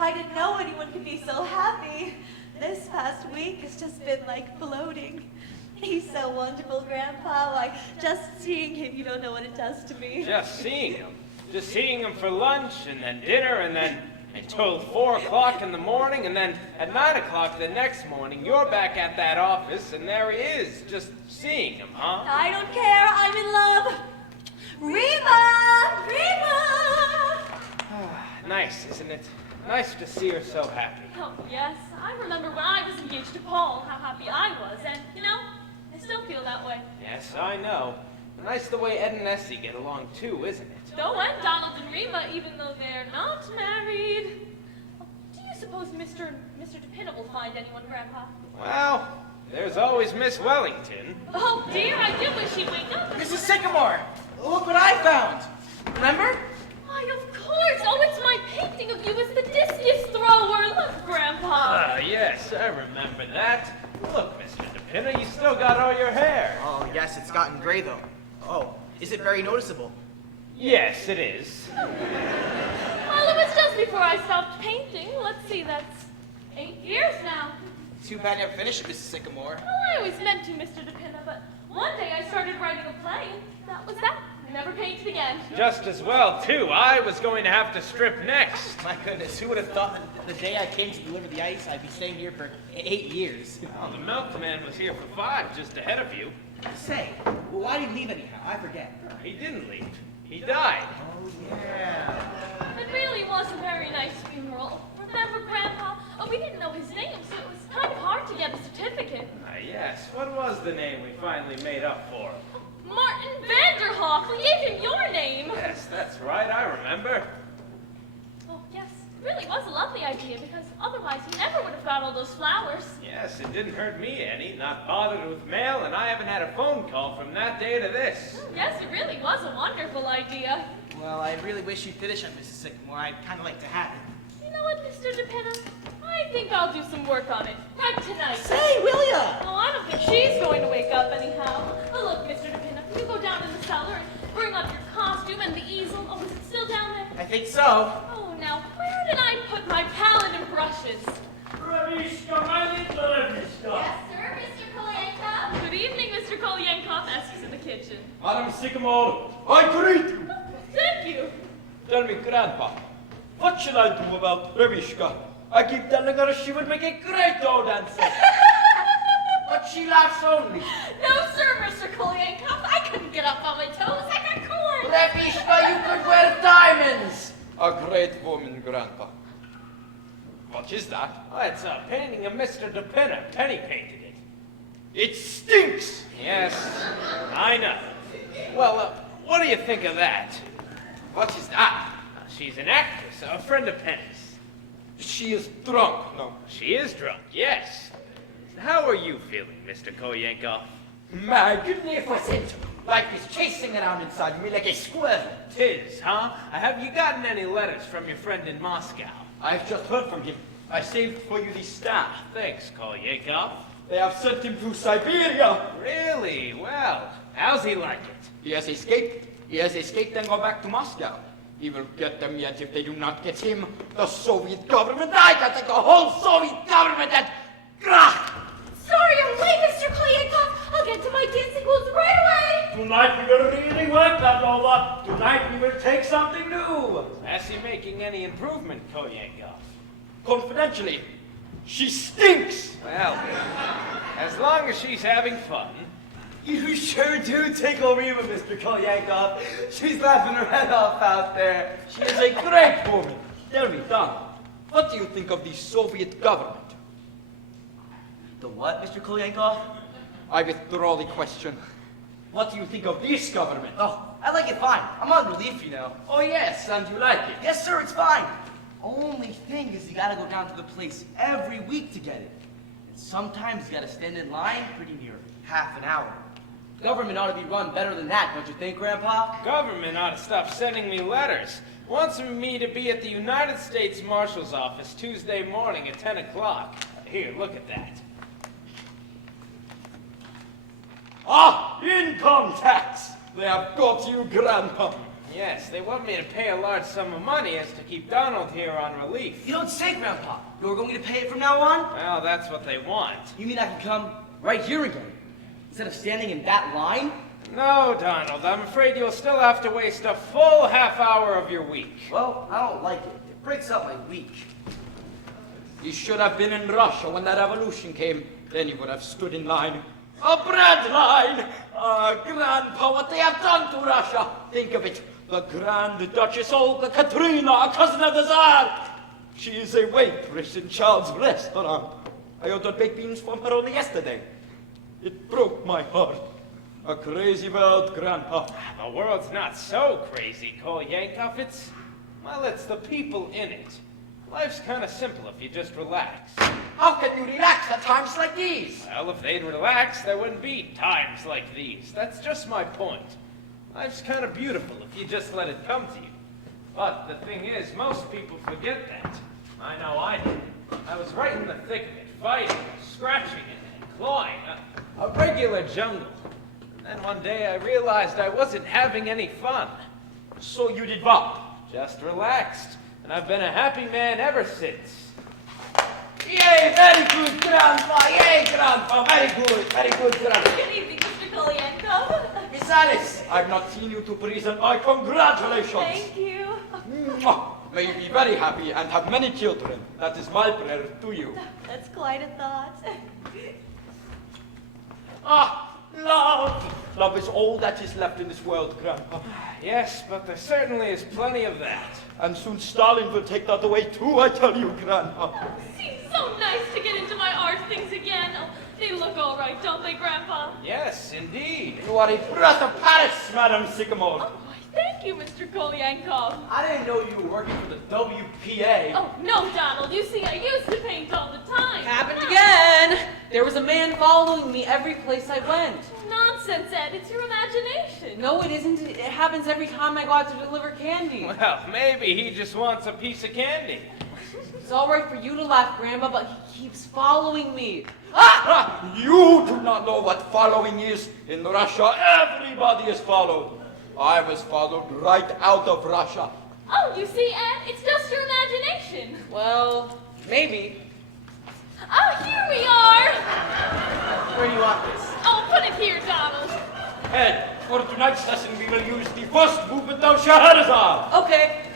I didn't know anyone could be so happy. This past week has just been like floating. He's so wonderful, Grandpa. Why, just seeing him, you don't know what it does to me. Just seeing him. Just seeing him for lunch, and then dinner, and then until 4 o'clock in the morning, and then at 9 o'clock the next morning, you're back at that office, and there he is, just seeing him, huh? I don't care. I'm in love. Reba! Reba! Nice, isn't it? Nice to see her so happy. Oh, yes. I remember when I was engaged to Paul, how happy I was. And, you know, I still feel that way. Yes, I know. Nice the way Ed and Essie get along, too, isn't it? So and Donald and Reba, even though they're not married. Oh, do you suppose Mr. DePinna will find anyone, Grandpa? Well, there's always Miss Wellington. Oh, dear, I do wish he'd wake up. Mrs. Sycamore, look what I found. remember? Why, of course. Oh, it's my painting of you as the discus thrower. Look, Grandpa. Ah, yes, I remember that. Look, Mr. DePinna, you still got all your hair. Oh, yes, it's gotten gray, though. Oh, is it very noticeable? Yes, it is. Well, it was just before I stopped painting. Let's see, that's 8 years now. Too bad you never finished it, Mrs. Sycamore. Well, I always meant to, Mr. DePinna, but one day I started writing a play, and that was that. I never painted again. Just as well, too. I was going to have to strip next. My goodness, who would have thought that the day I came to deliver the ice, I'd be staying here for 8 years? Well, the milkman was here for 5, just ahead of you. Say, well, why did he leave anyhow? I forget. He didn't leave. He died. Oh, yeah. It really was a very nice funeral. Remember, Grandpa? Oh, we didn't know his name, so it was kind of hard to get a certificate. Ah, yes. What was the name we finally made up for? Martin Vanderhoff. We gave him your name. Yes, that's right. I remember. Oh, yes. It really was a lovely idea, because otherwise he never would have got all those flowers. Yes, it didn't hurt me any. Not bothered with mail, and I haven't had a phone call from that day to this. Yes, it really was a wonderful idea. Well, I really wish you'd finish on Mrs. Sycamore. I'd kind of like to have it. You know what, Mr. DePinna? I think I'll do some work on it. Right tonight. Say, will ya? Oh, I don't think she's going to wake up anyhow. Oh, look, Mr. DePinna, you go down in the cellar and bring up your costume and the easel. Oh, is it still down there? I think so. Oh, now, where did I put my palette and brushes? Revishka, my little Revishka. Yes, sir, Mr. Kolenkhov. Good evening, Mr. Kolenkhov. Essie's in the kitchen. Madam Sycamore, I greet you. Thank you. Tell me, Grandpa, what shall I do about Revishka? I keep telling her she would make a great dough dancer. But she laughs only. No, sir, Mr. Kolenkhov. I couldn't get up on my toes. I got corn. Revishka, you could wear diamonds. A great woman, Grandpa. What is that? Oh, it's a painting of Mr. DePinna. Penny painted it. It stinks. Yes, I know. Well, what do you think of that? What is that? She's an actress, a friend of Penny's. She is drunk, no? She is drunk, yes. How are you feeling, Mr. Kolenkov? Magnificent. Life is chasing around inside me like a squirrel. 'Tis, huh? Have you gotten any letters from your friend in Moscow? I've just heard from him. I saved for you the staff. Thanks, Kolenkov. They have sent him to Siberia. Really? Well, how's he like it? He has escaped. He has escaped and gone back to Moscow. He will get them yet if they do not get him. The Soviet government. I can take the whole Soviet government and... Sorry I'm late, Mr. Kolenkhov. I'll get to my dancing boots right away. Tonight we will really work that over. Tonight we will take something new. Is he making any improvement, Kolenkov? Confidentially, she stinks. Well, as long as she's having fun. You sure do tickle Rheba, Mr. Kolenkov. She's laughing her head off out there. She is a great woman. Tell me, Don, what do you think of the Soviet government? The what, Mr. Kolenkov? I withdraw the question. What do you think of this government? Oh, I like it fine. I'm on relief, you know. Oh, yes, and you like it. Yes, sir, it's fine. Only thing is you gotta go down to the place every week to get it. And sometimes you gotta stand in line pretty near half an hour. Government ought to be run better than that, don't you think, Grandpa? Government ought to stop sending me letters. Wants me to be at the United States Marshal's office Tuesday morning at 10 o'clock. Here, look at that. Ah, income tax! They have got you, Grandpa. Yes, they want me to pay a large sum of money as to keep Donald here on relief. You don't say, Grandpa. You're going to pay it from now on? Well, that's what they want. You mean I can come right here again, instead of standing in that line? No, Donald, I'm afraid you'll still have to waste a full half hour of your week. Well, I don't like it. It breaks up my week. You should have been in Russia when the revolution came. Then you would have stood in line. A bread line! Grandpa, what they have done to Russia! Think of it. The Grand Duchess Olga Katrina, a cousin of the Tsar! She is a waitress in Charles' restaurant. I ordered baked beans from her only yesterday. It broke my heart. A crazy world, Grandpa. The world's not so crazy, Kolenkov. It's the people in it. Life's kind of simple if you just relax. How can you relax at times like these? Well, if they'd relax, there wouldn't be times like these. That's just my point. Life's kind of beautiful if you just let it come to you. But the thing is, most people forget that. I know I did. I was right in the thick of it, fighting, scratching and clawing. A regular jungle. And then one day I realized I wasn't having any fun. So you did what? Just relaxed. And I've been a happy man ever since. Yay, very good, Grandpa. Yay, Grandpa. Very good, Grandpa. Good evening, Mr. Kolenkhov. Miss Alice, I've not seen you to present my congratulations. Thank you. Mwah. May you be very happy and have many children. That is my prayer to you. That's quite a thought. Love. Love is all that is left in this world, Grandpa. Yes, but there certainly is plenty of that. And soon Stalin will take that away too, I tell you, Grandpa. Seems so nice to get into my art things again. Oh, they look all right, don't they, Grandpa? Yes, indeed. You are a breath of Paris, Madam Sycamore. Oh, why, thank you, Mr. Kolenkhov. I didn't know you were working for the WPA. Oh, no, Donald. You see, I used to paint all the time. Happened again. There was a man following me every place I went. Nonsense, Ed. It's your imagination. No, it isn't. It happens every time I go out to deliver candy. Well, maybe he just wants a piece of candy. It's all right for you to laugh, Grandma, but he keeps following me. You do not know what following is. In Russia, everybody is followed. I was followed right out of Russia. Oh, you see, Ed? It's just your imagination. Well, maybe. Oh, here we are. Where do you want this? Oh, put it here, Donald. Ed, for tonight's lesson we will use the first movement of Scheherazade. Okay.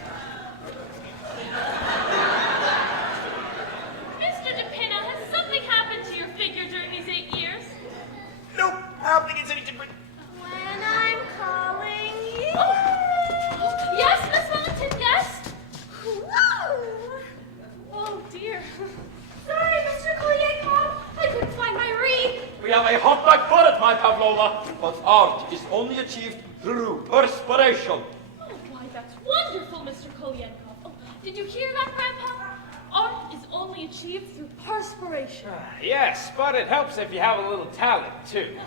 Mr. DePinna, has something happened to your figure during these 8 years? Nope, I don't think it's any different. When I'm calling you. Oh, yes, Miss Wellington, yes? Whoa! Oh, dear. Sorry, Mr. Kolenkhov. I couldn't find my wreath. We have a hot like bullet, my Pavlova, but art is only achieved through perspiration. Oh, why, that's wonderful, Mr. Kolenkhov. Oh, did you hear that, Grandpa? Art is only achieved through perspiration. Yes, but it helps if you have a little talent, too.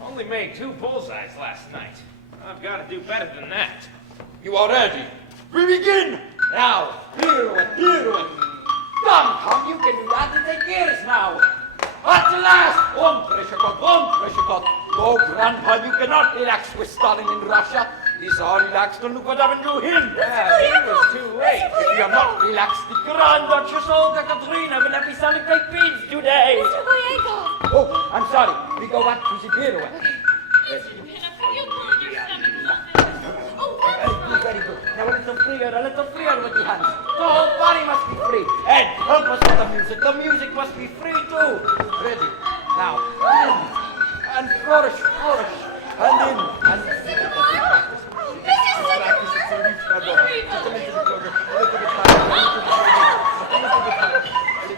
Only made 2 bullseyes last night. I've got to do better than that. You are ready. We begin. Now, pirouette. Come, you can do that. It take years now. At last, one pressure cut. No, Grandpa, you cannot relax with Stalin in Russia. These are relaxed and look what happened to him. Yeah, he was too late. If you are not relaxed, the Grand Duchess Olga Katrina will have be selling great beans today. Mr. Kolenkhov. Oh, I'm sorry. We go back to the pirouette. Mr. DePinna, can you pull your stomach a little? Oh, that's right. Very good. Now a little freer with the hands. The whole body must be free. And help us with the music. The music must be free too. Ready. Now, and flourish. And in. And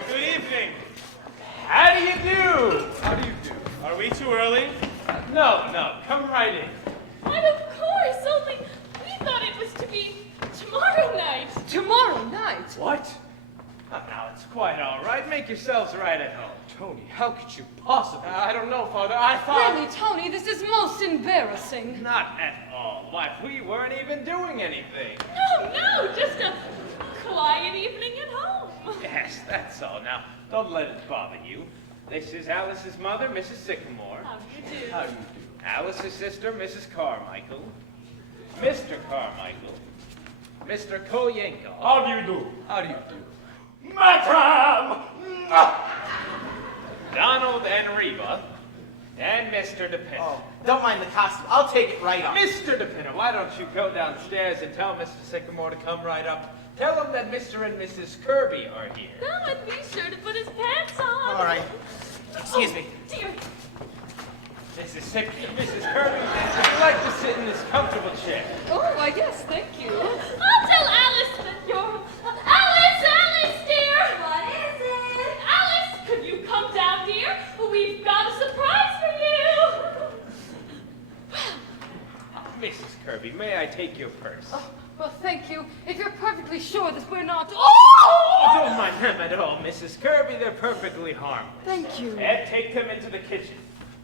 Good evening. How do you do? Are we too early? No, come right in. Why, of course, only we thought it was to be tomorrow night. Tomorrow night. What? Oh, now, it's quite all right. Make yourselves right at home. Tony, how could you possibly? I don't know, Father. I thought... Really, Tony, this is most embarrassing. Not at all. Why, we weren't even doing anything. No, just a quiet evening at home. Yes, that's all. Now, don't let it bother you. This is Alice's mother, Mrs. Sycamore. How do you do? How do you do? Alice's sister, Mrs. Carmichael. Mr. Carmichael. Mr. Kolenkhov. How do you do? How do you do? Madam! Donald and Rheba. And Mr. DePinna. Oh, don't mind the costume. I'll take it right off. Mr. DePinna, why don't you go downstairs and tell Mr. Sycamore to come right up? Tell him that Mr. and Mrs. Kirby are here. No, and be sure to put his pants on. All right. Excuse me. Dear. Mrs. Kirby, would you like to sit in this comfortable chair? Oh, why, yes, thank you. I'll tell Alice that you're... Alice, dear! What is it? Alice, could you come down, dear? We've got a surprise for you. Mrs. Kirby, may I take your purse? Oh, well, thank you. If you're perfectly sure that we're not... Oh, don't mind them at all, Mrs. Kirby. They're perfectly harmless. Thank you. Ed, take them into the kitchen.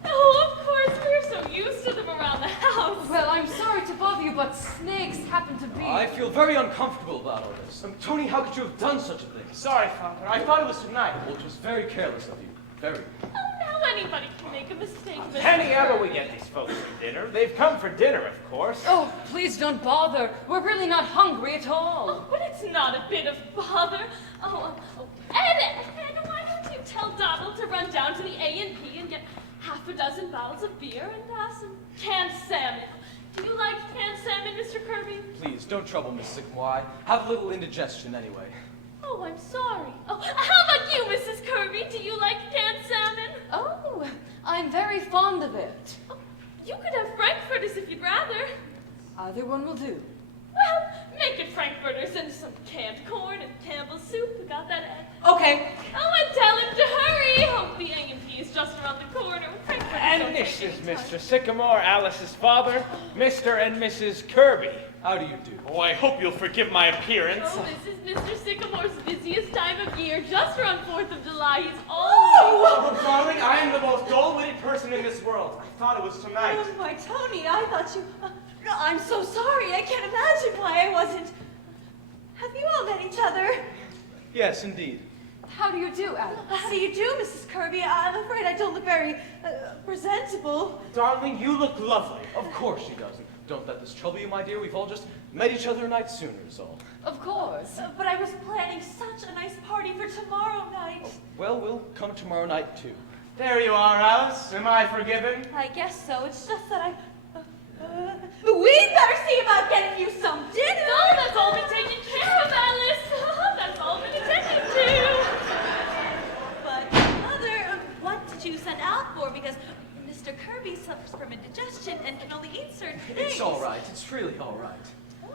Oh, of course Alice, we're so used to them around the house. Well, I'm sorry to bother you, but snakes happen to be... I feel very uncomfortable about all this. Tony, how could you have done such a thing? Sorry, Father. I thought it was tonight. Well, it was very careless of you. Very. Oh, now anybody can make a mistake, Mr. Whenever we get these folks for dinner, they've come for dinner, of course. Oh, please don't bother. We're really not hungry at all. Oh, but it's not a bit of bother. Ed, why don't you tell Donald to run down to the A&P and get half a dozen bottles of beer and some canned salmon. Do you like canned salmon, Mr. Kirby? Please, don't trouble Miss Sycamore. I have a little indigestion anyway. Oh, I'm sorry. Oh, how about you, Mrs. Kirby? Do you like canned salmon? Oh, I'm very fond of it. Oh, you could have frankfurters if you'd rather. Either one will do. Well, make it frankfurters and some canned corn and Campbell's soup. Got that, Ed? Okay. Oh, and tell him to hurry. Hope the A&P is just around the corner. Frankfurters And don't this take is any time. Mr. Sycamore, Alice's father, Mr. and Mrs. Kirby. How do you do? Oh, I hope you'll forgive my appearance. Oh, this is Mr. Sycamore's busiest time of year. Just around 4th of July, he's always... Oh, darling, I am the most dull-witted person in this world. I thought it was tonight. Oh, my Tony, I thought you... I'm so sorry. I can't imagine why I wasn't. Have you all met each other? Yes, indeed. How do you do, Alice? How do you do, Mrs. Kirby? I'm afraid I don't look very presentable. Darling, you look lovely. Of course she doesn't. Don't let this trouble you, my dear. We've all just met each other a night sooner is all. Of course. But I was planning such a nice party for tomorrow night. Well, we'll come tomorrow night, too. There you are, Alice. Am I forgiven? I guess so. It's just that I... we'd better see about getting you some dinner. No, that's all been taken care of, Alice. That's all been attended to. But, Mother, what did you send out for? Because Mr. Kirby suffers from indigestion and can only eat certain things. It's all right. It's really all right.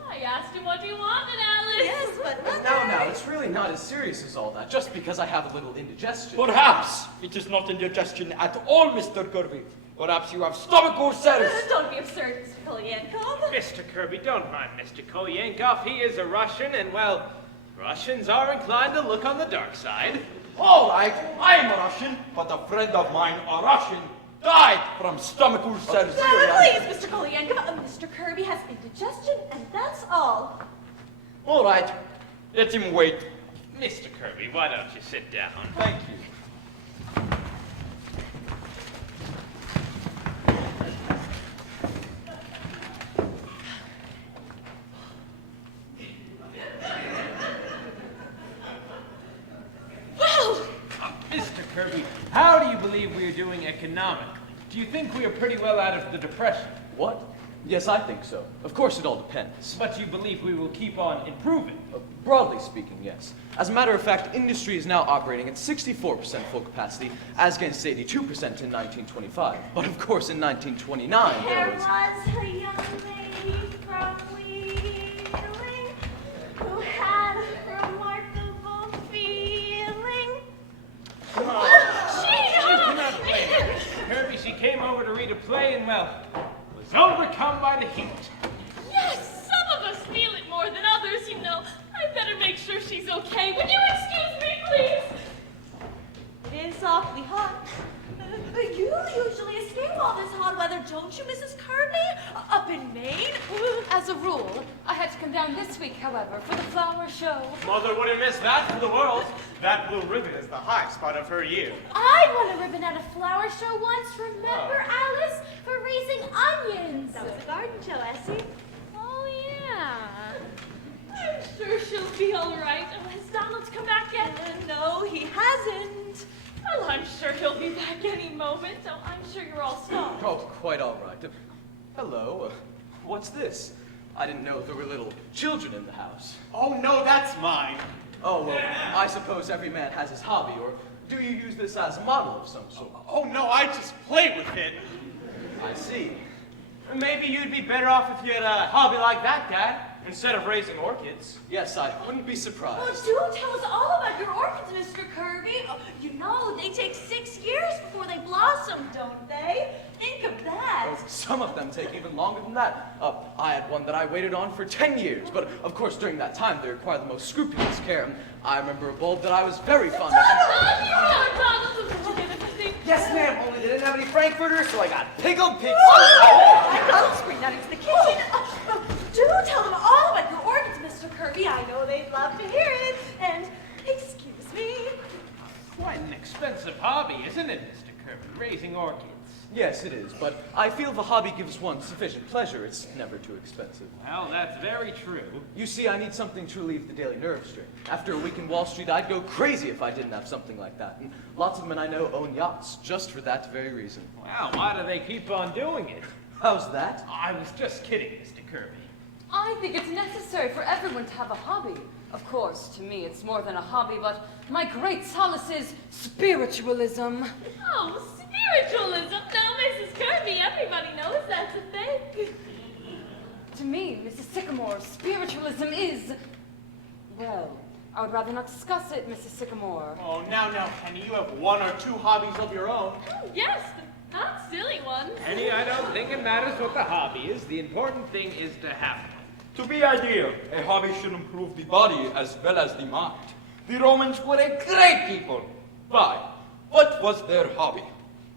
I asked him what he wanted, Alice. Yes, but Mother... Now, it's really not as serious as all that, just because I have a little indigestion. Perhaps it is not indigestion at all, Mr. Kirby. Perhaps you have stomach ulcers. Don't be absurd, Mr. Kolenkhov. Mr. Kirby, don't mind Mr. Kolenkhov. He is a Russian, and, well, Russians are inclined to look on the dark side. All right, I'm a Russian, but a friend of mine, a Russian, died from stomach ulcers. Please, Mr. Kolenkhov. Mr. Kirby has indigestion, and that's all. All right, let him wait. Mr. Kirby, why don't you sit down? Thank you. Mr. Kirby, how do you believe we are doing economically? Do you think we are pretty well out of the Depression? What? Yes, I think so. Of course, it all depends. But you believe we will keep on improving? Broadly speaking, yes. As a matter of fact, industry is now operating at 64% full capacity, as against 82% in 1925. But of course, in 1929, There there was... was a young lady from Wheeling who had a remarkable feeling. Kirby, she came over to read a play and, well, was overcome by the heat. Yes, some of us feel it more than others, you know. I better make sure she's okay. Would you excuse me, please? It is awfully hot. You usually escape all this hot weather, don't you, Mrs. Kirby? Up in Maine? As a rule, I had to come down this week, however, for the flower show. Mother wouldn't miss that for the world. That blue ribbon is the high spot of her year. I won a ribbon at a flower show once, remember, Alice? For raising onions. That was a garden show, Essie. Oh, yeah. I'm sure she'll be all right. Oh, has Donald come back yet? No, he hasn't. Well, I'm sure he'll be back any moment. Oh, I'm sure you're all stopped. Oh, quite all right. Hello. What's this? I didn't know there were little children in the house. Oh, no, that's mine. Oh, well, I suppose every man has his hobby, or do you use this as a model of some sort? Oh, no, I just play with it. I see. Maybe you'd be better off if you had a hobby like that, Dad, instead of raising orchids. Yes, I wouldn't be surprised. Oh, do tell us all about your orchids, Mr. Kirby. Oh, you know, they take 6 years before they blossom, don't they? Think of that. Oh, some of them take even longer than that. I had one that I waited on for 10 years, but of course during that time they require the most scrupulous care. And I remember a bulb that I was very fond of. Donald! Donald! Yes, ma'am, only they didn't have any frankfurters, so I got pickled pigs. I'll screen that into the kitchen. Do tell them all about your orchids, Mr. Kirby. I know they'd love to hear it. And excuse me. Quite an expensive hobby, isn't it, Mr. Kirby, raising orchids? Yes, it is, but I feel if a hobby gives one sufficient pleasure, it's never too expensive. Well, that's very true. You see, I need something to relieve the daily nerve strain. After a week in Wall Street, I'd go crazy if I didn't have something like that. And lots of men I know own yachts, just for that very reason. Wow, why do they keep on doing it? How's that? I was just kidding, Mr. Kirby. I think it's necessary for everyone to have a hobby. Of course, to me it's more than a hobby, but my great solace is spiritualism. Oh, spiritualism? Now, Mrs. Kirby, everybody knows that's a thing. To me, Mrs. Sycamore, spiritualism is... Well, I would rather not discuss it, Mrs. Sycamore. Oh, now, Penny, you have one or two hobbies of your own. Oh, yes, but not silly ones. Penny, I don't think it matters what the hobby is. The important thing is to have one. To be ideal, a hobby should improve the body as well as the mind. The Romans were a great people. Why? What was their hobby?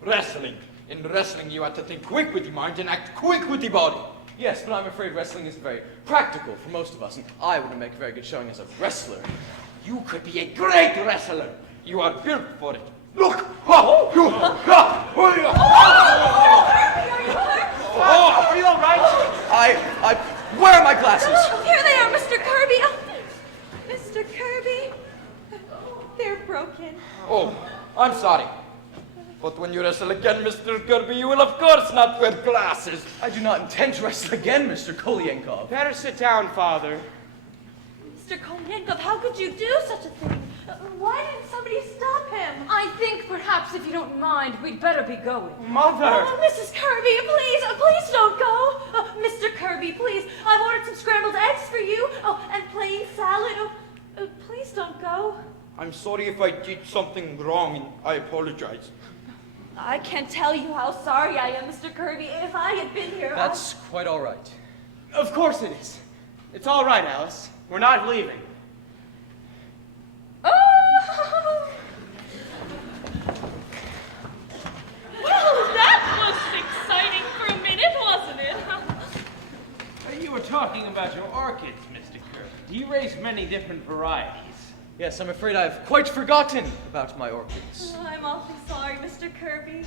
Wrestling. In wrestling, you had to think quick with the mind and act quick with the body. Yes, but I'm afraid wrestling isn't very practical for most of us, and I wouldn't make a very good showing as a wrestler. You could be a great wrestler. You are built for it. Look! Ha! You! Ha! Are you all right? Where are my glasses? Oh, here they are, Mr. Kirby. Oh, Mr. Kirby. They're broken. Oh, I'm sorry. But when you wrestle again, Mr. Kirby, you will of course not wear glasses. I do not intend to wrestle again, Mr. Kolenkov. Better sit down, Father. Mr. Kolenkov, how could you do such a thing? Why didn't somebody stop him? I think perhaps if you don't mind, we'd better be going. Mother! Oh, Mrs. Kirby, please don't go. Mr. Kirby, please, I've ordered some scrambled eggs for you. Oh, and plain salad. Oh, please don't go. I'm sorry if I did something wrong, and I apologize. I can't tell you how sorry I am, Mr. Kirby. If I had been here, That's quite all right. Of course it is. It's all right, Alice. We're not leaving. Oh! Well, that was exciting for a minute, wasn't it? You were talking about your orchids, Mr. Kirby. Do you raise many different varieties? Yes, I'm afraid I've quite forgotten about my orchids. Oh, I'm awfully sorry, Mr. Kirby.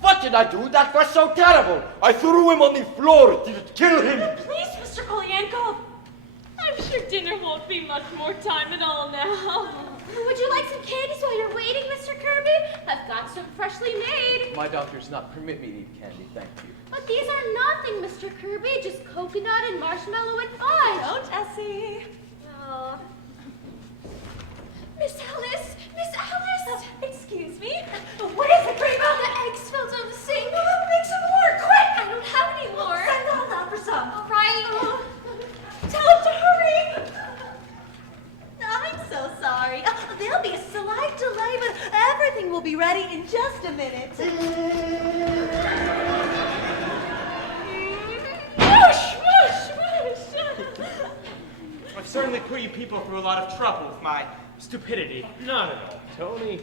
What did I do? That was so terrible. I threw him on the floor. Did it kill him? Please, Mr. Kolenkov. I'm sure dinner won't be much more time at all now. Would you like some candies while you're waiting, Mr. Kirby? I've got some freshly made. My doctor does not permit me to eat candy, thank you. But these are nothing, Mr. Kirby. Just coconut and marshmallow and fudge. Don't, Essie. Oh. Miss Alice! Miss Alice! Excuse me? What is it, Rheba? The eggs fell down the sink. Make some more, quick! I don't have any more. Send on down for some. All right. Tell him to hurry. I'm so sorry. There'll be a slight delay, but everything will be ready in just a minute. Whoosh, whoosh, whoosh. I've certainly put you people through a lot of trouble with my stupidity. Not at all, Tony.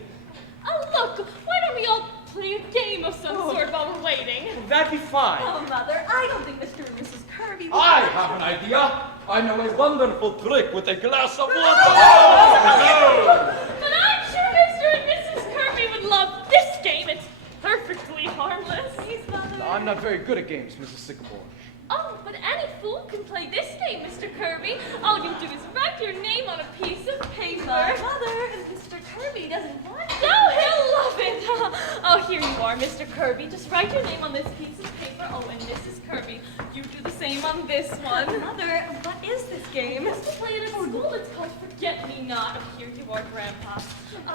Oh, look, why don't we all play a game of some sort while we're waiting? That'd be fine. Oh, Mother, I don't think Mr. and Mrs. Kirby will... I have an idea. I know a wonderful trick with a glass of water. But I'm sure Mr. and Mrs. Kirby would love this game. It's perfectly harmless. Please, Mother. I'm not very good at games, Mrs. Sycamore. Oh, but any fool can play this game, Mr. Kirby. All you do is write your name on a piece of paper. Mother, Mr. Kirby doesn't want to. Oh, he'll love it. Oh, here you are, Mr. Kirby. Just write your name on this piece of paper. Oh, and Mrs. Kirby, you do the same on this one. Mother, what is this game? We used to play it at school. It's called Forget-Me-Not. Oh, here you are, Grandpa.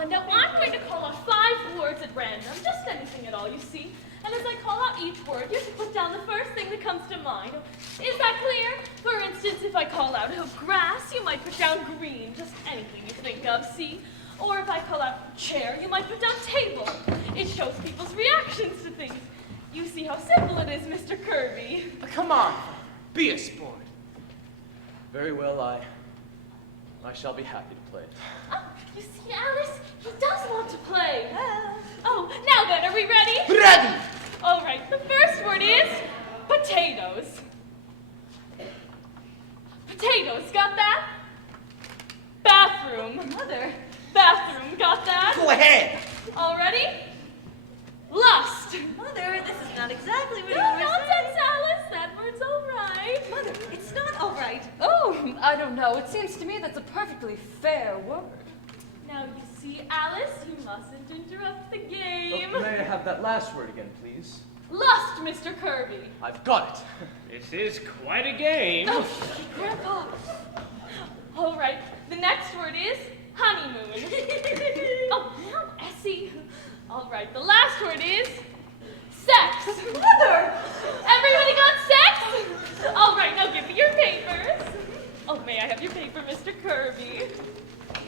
Now, I'm going to call out 5 words at random. Just anything at all, you see. And as I call out each word, you have to put down the first thing that comes to mind. Is that clear? For instance, if I call out grass, you might put down green. Just anything you think of, see? Or if I call out chair, you might put down table. It shows people's reactions to things. You see how simple it is, Mr. Kirby. Come on, be a sport. Very well, I shall be happy to play it. Oh, you see, Alice, he does want to play. Oh, now then, are we ready? ready. All right, the first word is potatoes. Potatoes, got that? Bathroom. Mother. Bathroom, got that? Go ahead. All ready? Lust. Mother, this is not exactly what No you were nonsense, Alice. That word's all right. Mother, it's not all right. Oh, I don't know. It seems to me that's a perfectly fair word. Now, you see, Alice, you mustn't interrupt the game. May I have that last word again, please? Lust, Mr. Kirby. I've got This is quite a game. Oh, Grandpa. All right, the next word is honeymoon. Oh, now, Essie. All right, the last word is sex. Mother! Everybody got sex? All right, now give me your papers. Oh, may I have your paper, Mr. Kirby?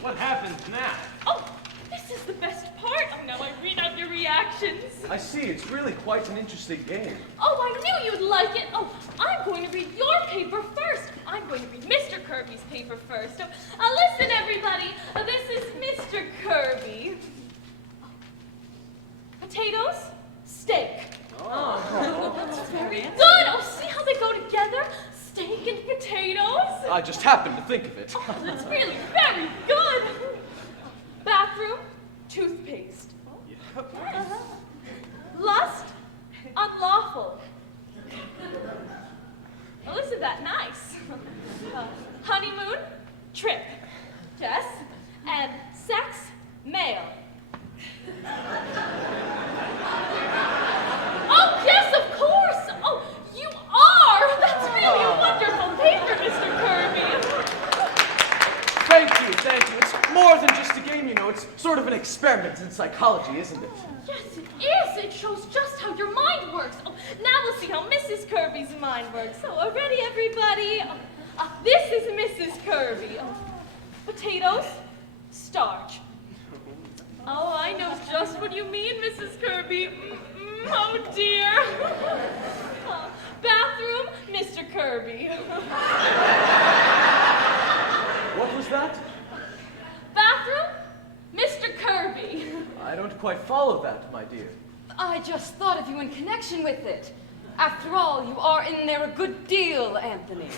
What happens now? Oh, this is the best part. Oh, now I read out your reactions. I see, it's really quite an interesting game. Oh, I knew you'd like it. Oh, I'm going to read your paper first. I'm going to read Mr. Kirby's paper first. Oh, listen, everybody. This is Mr. Kirby. Potatoes, steak. Oh, that's very Good. Oh, see how they go together? Steak and potatoes. I just happened to think of it. Oh, that's really very good. Bathroom, toothpaste. Lust, unlawful. Oh, isn't that nice? Honeymoon, trip. Yes. And sex, male. Oh, yes, of course. Oh, you are. That's really a wonderful paper, Mr. Kirby. Thank you. It's more than just a game, you know. It's sort of an experiment in psychology, isn't it? Yes, it is. It shows just how your mind works. Oh, now we'll see how Mrs. Kirby's mind works. So, ready, everybody? This is Mrs. Kirby. Potatoes, starch. Oh, I know just what you mean, Mrs. Kirby. Oh, dear. Bathroom, Mr. Kirby. What was that? Bathroom, Mr. Kirby. I don't quite follow that, my dear. I just thought of you in connection with it. After all, you are in there a good deal, Anthony.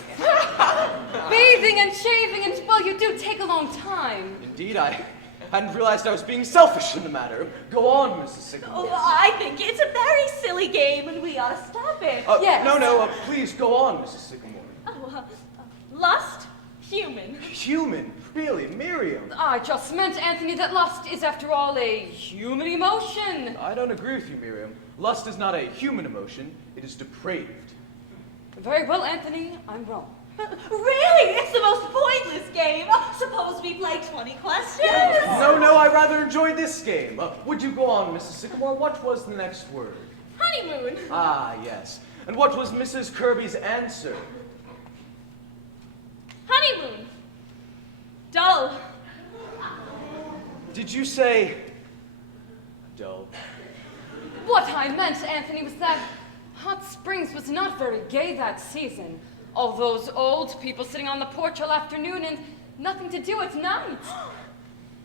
Bathing and shaving, and, well, you do take a long time. Indeed, I hadn't realized I was being selfish in the matter. Go on, Mrs. Sycamore. Oh, I think it's a very silly game, and we ought to stop it. Yes. No, please go on, Mrs. Sycamore. Oh, lust, human. Human? Really, Miriam? I just meant, Anthony, that lust is, after all, a human emotion. I don't agree with you, Miriam. Lust is not a human emotion. It is depraved. Very well, Anthony, I'm wrong. Really? It's the most pointless game. Suppose we play 20 questions. No, I rather enjoyed this game. Would you go on, Mrs. Sycamore? What was the next word? Honeymoon. Ah, yes. And what was Mrs. Kirby's answer? Honeymoon. Dull. Did you say dull? What I meant, Anthony, was that Hot Springs was not very gay that season. All those old people sitting on the porch all afternoon and nothing to do at night.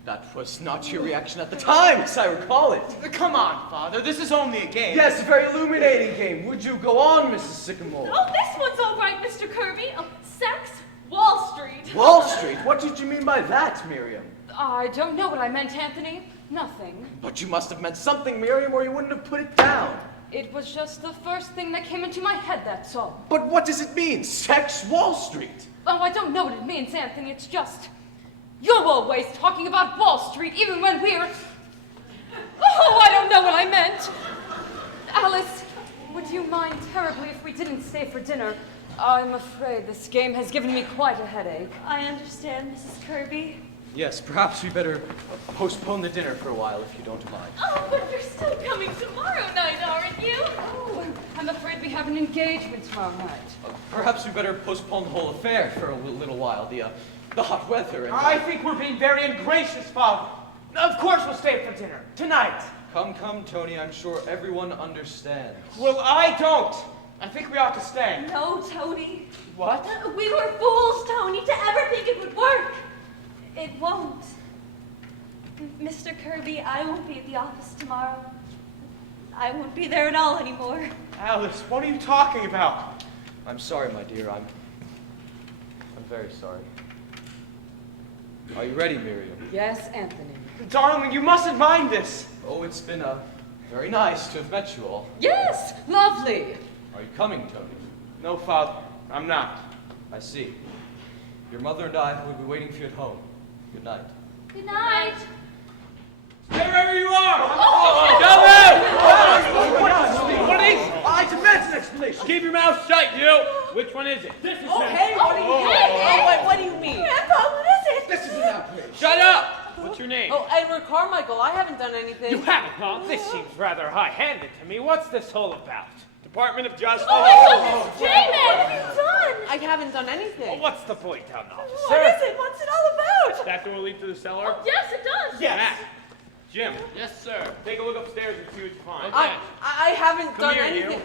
That was not your reaction at the time, as I recall it. Come on, Father. This is only a game. Yes, a very illuminating game. Would you go on, Mrs. Sycamore? Oh, this one's all right, Mr. Kirby. Sex, Wall Street. Wall Street? What did you mean by that, Miriam? I don't know what I meant, Anthony. Nothing. But you must have meant something, Miriam, or you wouldn't have put it down. It was just the first thing that came into my head, that's all. But what does it mean? Sex Wall Street? Oh, I don't know what it means, Anthony. It's just... You're always talking about Wall Street, even when we're... Oh, I don't know what I meant. Alice, would you mind terribly if we didn't stay for dinner? I'm afraid this game has given me quite a headache. I understand, Mrs. Kirby. Yes, perhaps we better postpone the dinner for a while, if you don't mind. Oh, but you're still coming tomorrow night, aren't you? Oh, I'm afraid we have an engagement tomorrow night. Perhaps we better postpone the whole affair for a little while. The hot weather and... I think we're being very ungracious, Father. Of course we'll stay for dinner. Tonight. Come, Tony. I'm sure everyone understands. Well, I don't. I think we ought to stay. No, Tony. What? We were fools, Tony, to ever think it would work. It won't. Mr. Kirby, I won't be at the office tomorrow. I won't be there at all anymore. Alice, what are you talking about? I'm sorry, my dear. I'm very sorry. Are you ready, Miriam? Yes, Anthony. Darling, you mustn't mind this. Oh, it's been very nice to have met you all. Yes, lovely. Are you coming, Tony? No, Father, I'm not. I see. Your mother and I will be waiting for you at home. Good night. Good night. Stay wherever you are! What is it? I demand an explanation. Keep your mouth shut, you! Which one is it? This is Hey, what do you mean? What do you mean? Grandpa, what is it? This is an outrage. Shut up! What's your name? Oh, Edward Carmichael, I haven't done anything. You haven't, huh? This seems rather high-handed to me. What's this all about? Department of Justice? Oh, Jamin, what have you done? I haven't done anything. Well, what's the point, town officer? What is it? What's it all about? That door lead to the cellar? Yes, it does. Yes. Matt, Jim, Yes, sir. take a look upstairs and see what you find. I haven't Come done here, anything.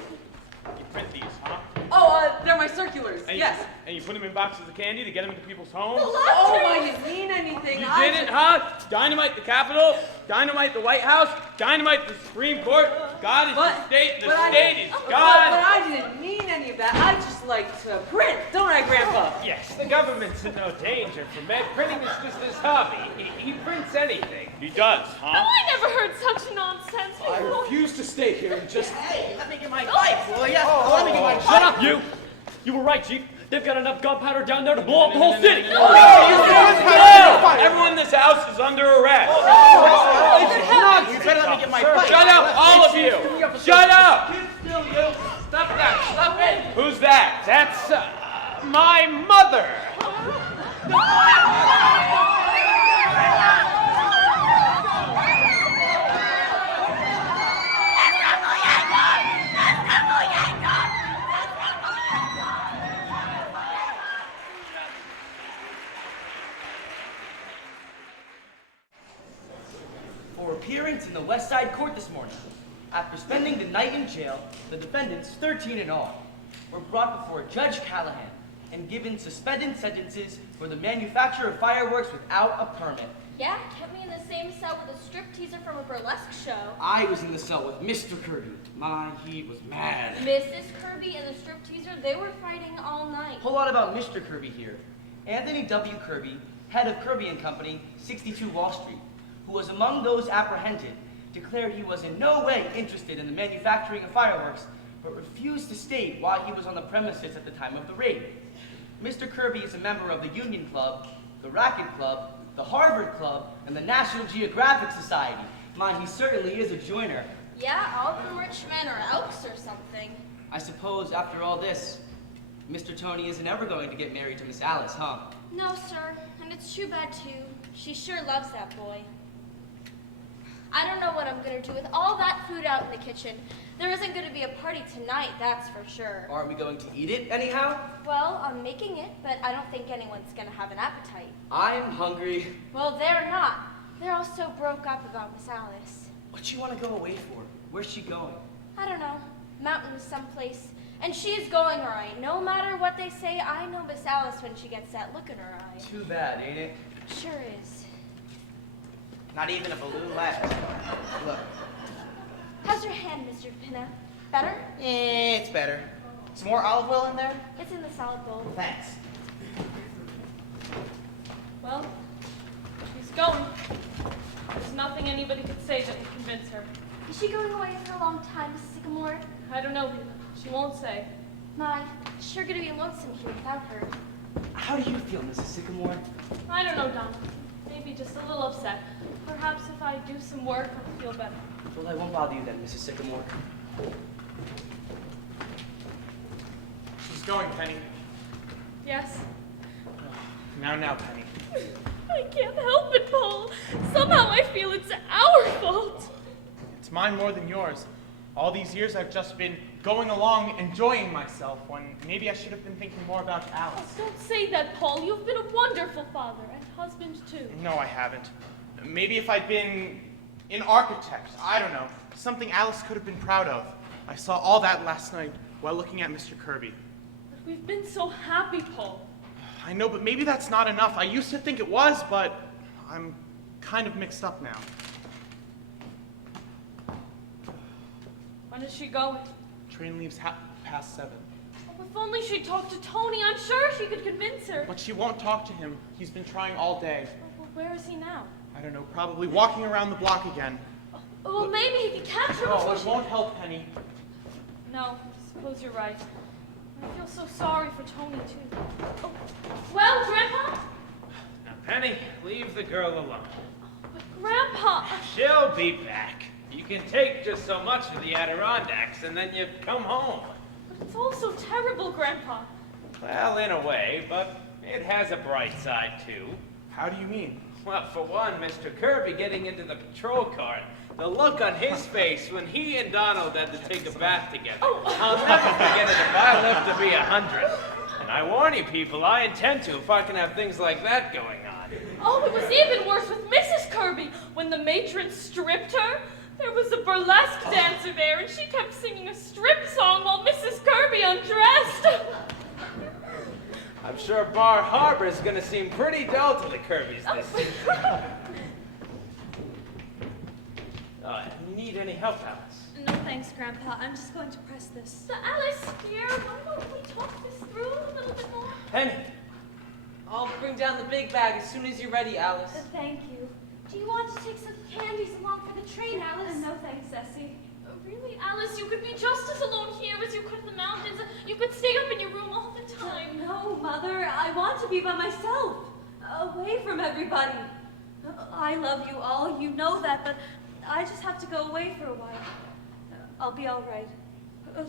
You print these, huh? Oh, they're my circulars. And Yes. And you put them in boxes of candy to get them into people's homes? Oh, I didn't mean anything. You did it, huh? Dynamite the Capitol, dynamite the White House, dynamite the Supreme Court. God is the state, the state is But God. I didn't mean any of that. I just like to print, don't I, Grandpa? Yes, the government's in no danger from it. Printing is just his hobby. He prints anything. He does, Oh, huh? I never heard such nonsense I before. refuse to stay here and just... Hey, let me get my bike, will ya? Let me get my bike. Shut up, you! You were right, Chief. They've got enough gunpowder down there to blow up the whole city. Everyone in this house is under arrest. You better let me get my bike. Shut up, all of you! Shut up! Keep still, you. Stop that! Stop it! Who's that? That's my mother. For appearance in the West Side Court this morning. After spending the night in jail, the defendants, 13 in all, were brought before Judge Callahan and given suspended sentences for the manufacture of fireworks without a permit. Yeah, kept me in the same cell with a stripteaser from a burlesque show. I was in the cell with Mr. Kirby. He was mad. Mrs. Kirby and the stripteaser, they were fighting all night. Whole lot about Mr. Kirby here. Anthony W. Kirby, head of Kirby & Company, 62 Wall Street, who was among those apprehended, declared he was in no way interested in the manufacturing of fireworks, but refused to state why he was on the premises at the time of the raid. Mr. Kirby is a member of the Union Club, the Racket Club, the Harvard Club, and the National Geographic Society. He certainly is a joiner. Yeah, all them rich men are Elks or something. I suppose after all this, Mr. Tony isn't ever going to get married to Miss Alice, huh? No, sir, and it's too bad too. She sure loves that boy. I don't know what I'm gonna do with all that food out in the kitchen. There isn't gonna be a party tonight, that's for sure. Aren't we going to eat it anyhow? Well, I'm making it, but I don't think anyone's gonna have an appetite. I'm hungry. Well, they're not. They're all so broke up about Miss Alice. What'd she want to go away for? Where's she going? I don't know. Mountains someplace. And she's going all right. No matter what they say, I know Miss Alice when she gets that look in her eye. Too bad, ain't it? Sure is. Not even a balloon left. Look. How's your hand, Mr. Pinna? Better? It's better. Some more olive oil in there? It's in the salad bowl. Thanks. Well, she's going. There's nothing anybody could say that would convince her. Is she going away for a long time, Mrs. Sycamore? I don't know, Rheba. She won't say. My, it's sure gonna be lonesome here without her. How do you feel, Mrs. Sycamore? I don't know, Donna. Maybe just a little upset. Perhaps if I do some work, I'll feel better. Well, I won't bother you then, Mrs. Sycamore. She's going, Penny. Yes? Now, Penny. I can't help it, Paul. Somehow I feel it's our fault. It's mine more than yours. All these years I've just been going along, enjoying myself, when maybe I should have been thinking more about Alice. Don't say that, Paul. You've been a wonderful father and husband, too. No, I haven't. Maybe if I'd been an architect, I don't know, something Alice could have been proud of. I saw all that last night while looking at Mr. Kirby. But we've been so happy, Paul. I know, but maybe that's not enough. I used to think it was, but I'm kind of mixed up now. When is she going? Train leaves past 7. Oh, if only she'd talk to Tony. I'm sure she could convince her. But she won't talk to him. He's been trying all day. Oh, well, where is he now? I don't know, probably walking around the block again. Oh, well, maybe he can catch her Oh, before it she... won't help, Penny. No, I suppose you're right. I feel so sorry for Tony, too. Oh, well, Grandpa? Now, Penny, leave the girl alone. But Grandpa... She'll be back. You can take just so much of the Adirondacks, and then you come home. But it's all so terrible, Grandpa. Well, in a way, but it has a bright side, too. How do you mean? Well, for one, Mr. Kirby getting into the patrol car, the look on his face when he and Donald had to take a bath together. I'll never forget it if I live to be 100. And I warn you people, I intend to if I can have things like that going on. Oh, it was even worse with Mrs. Kirby. When the matron stripped her, there was a burlesque dancer there, and she kept singing a strip song while Mrs. Kirby undressed. I'm sure Bar Harbor is going to seem pretty dull to the Kirbys this season. You need any help, Alice? No thanks, Grandpa. I'm just going to press this. Alice, dear, why don't we talk this through a little bit more? Penny, I'll bring down the big bag as soon as you're ready, Alice. Thank you. Do you want to take some candies along for the train, Alice? No thanks, Essie. Really, Alice, you could be just as alone here as you could in the mountains. You could stay up in your room all the time. No, Mother. I want to be by myself, away from everybody. I love you all, you know that, but I just have to go away for a while. I'll be all right.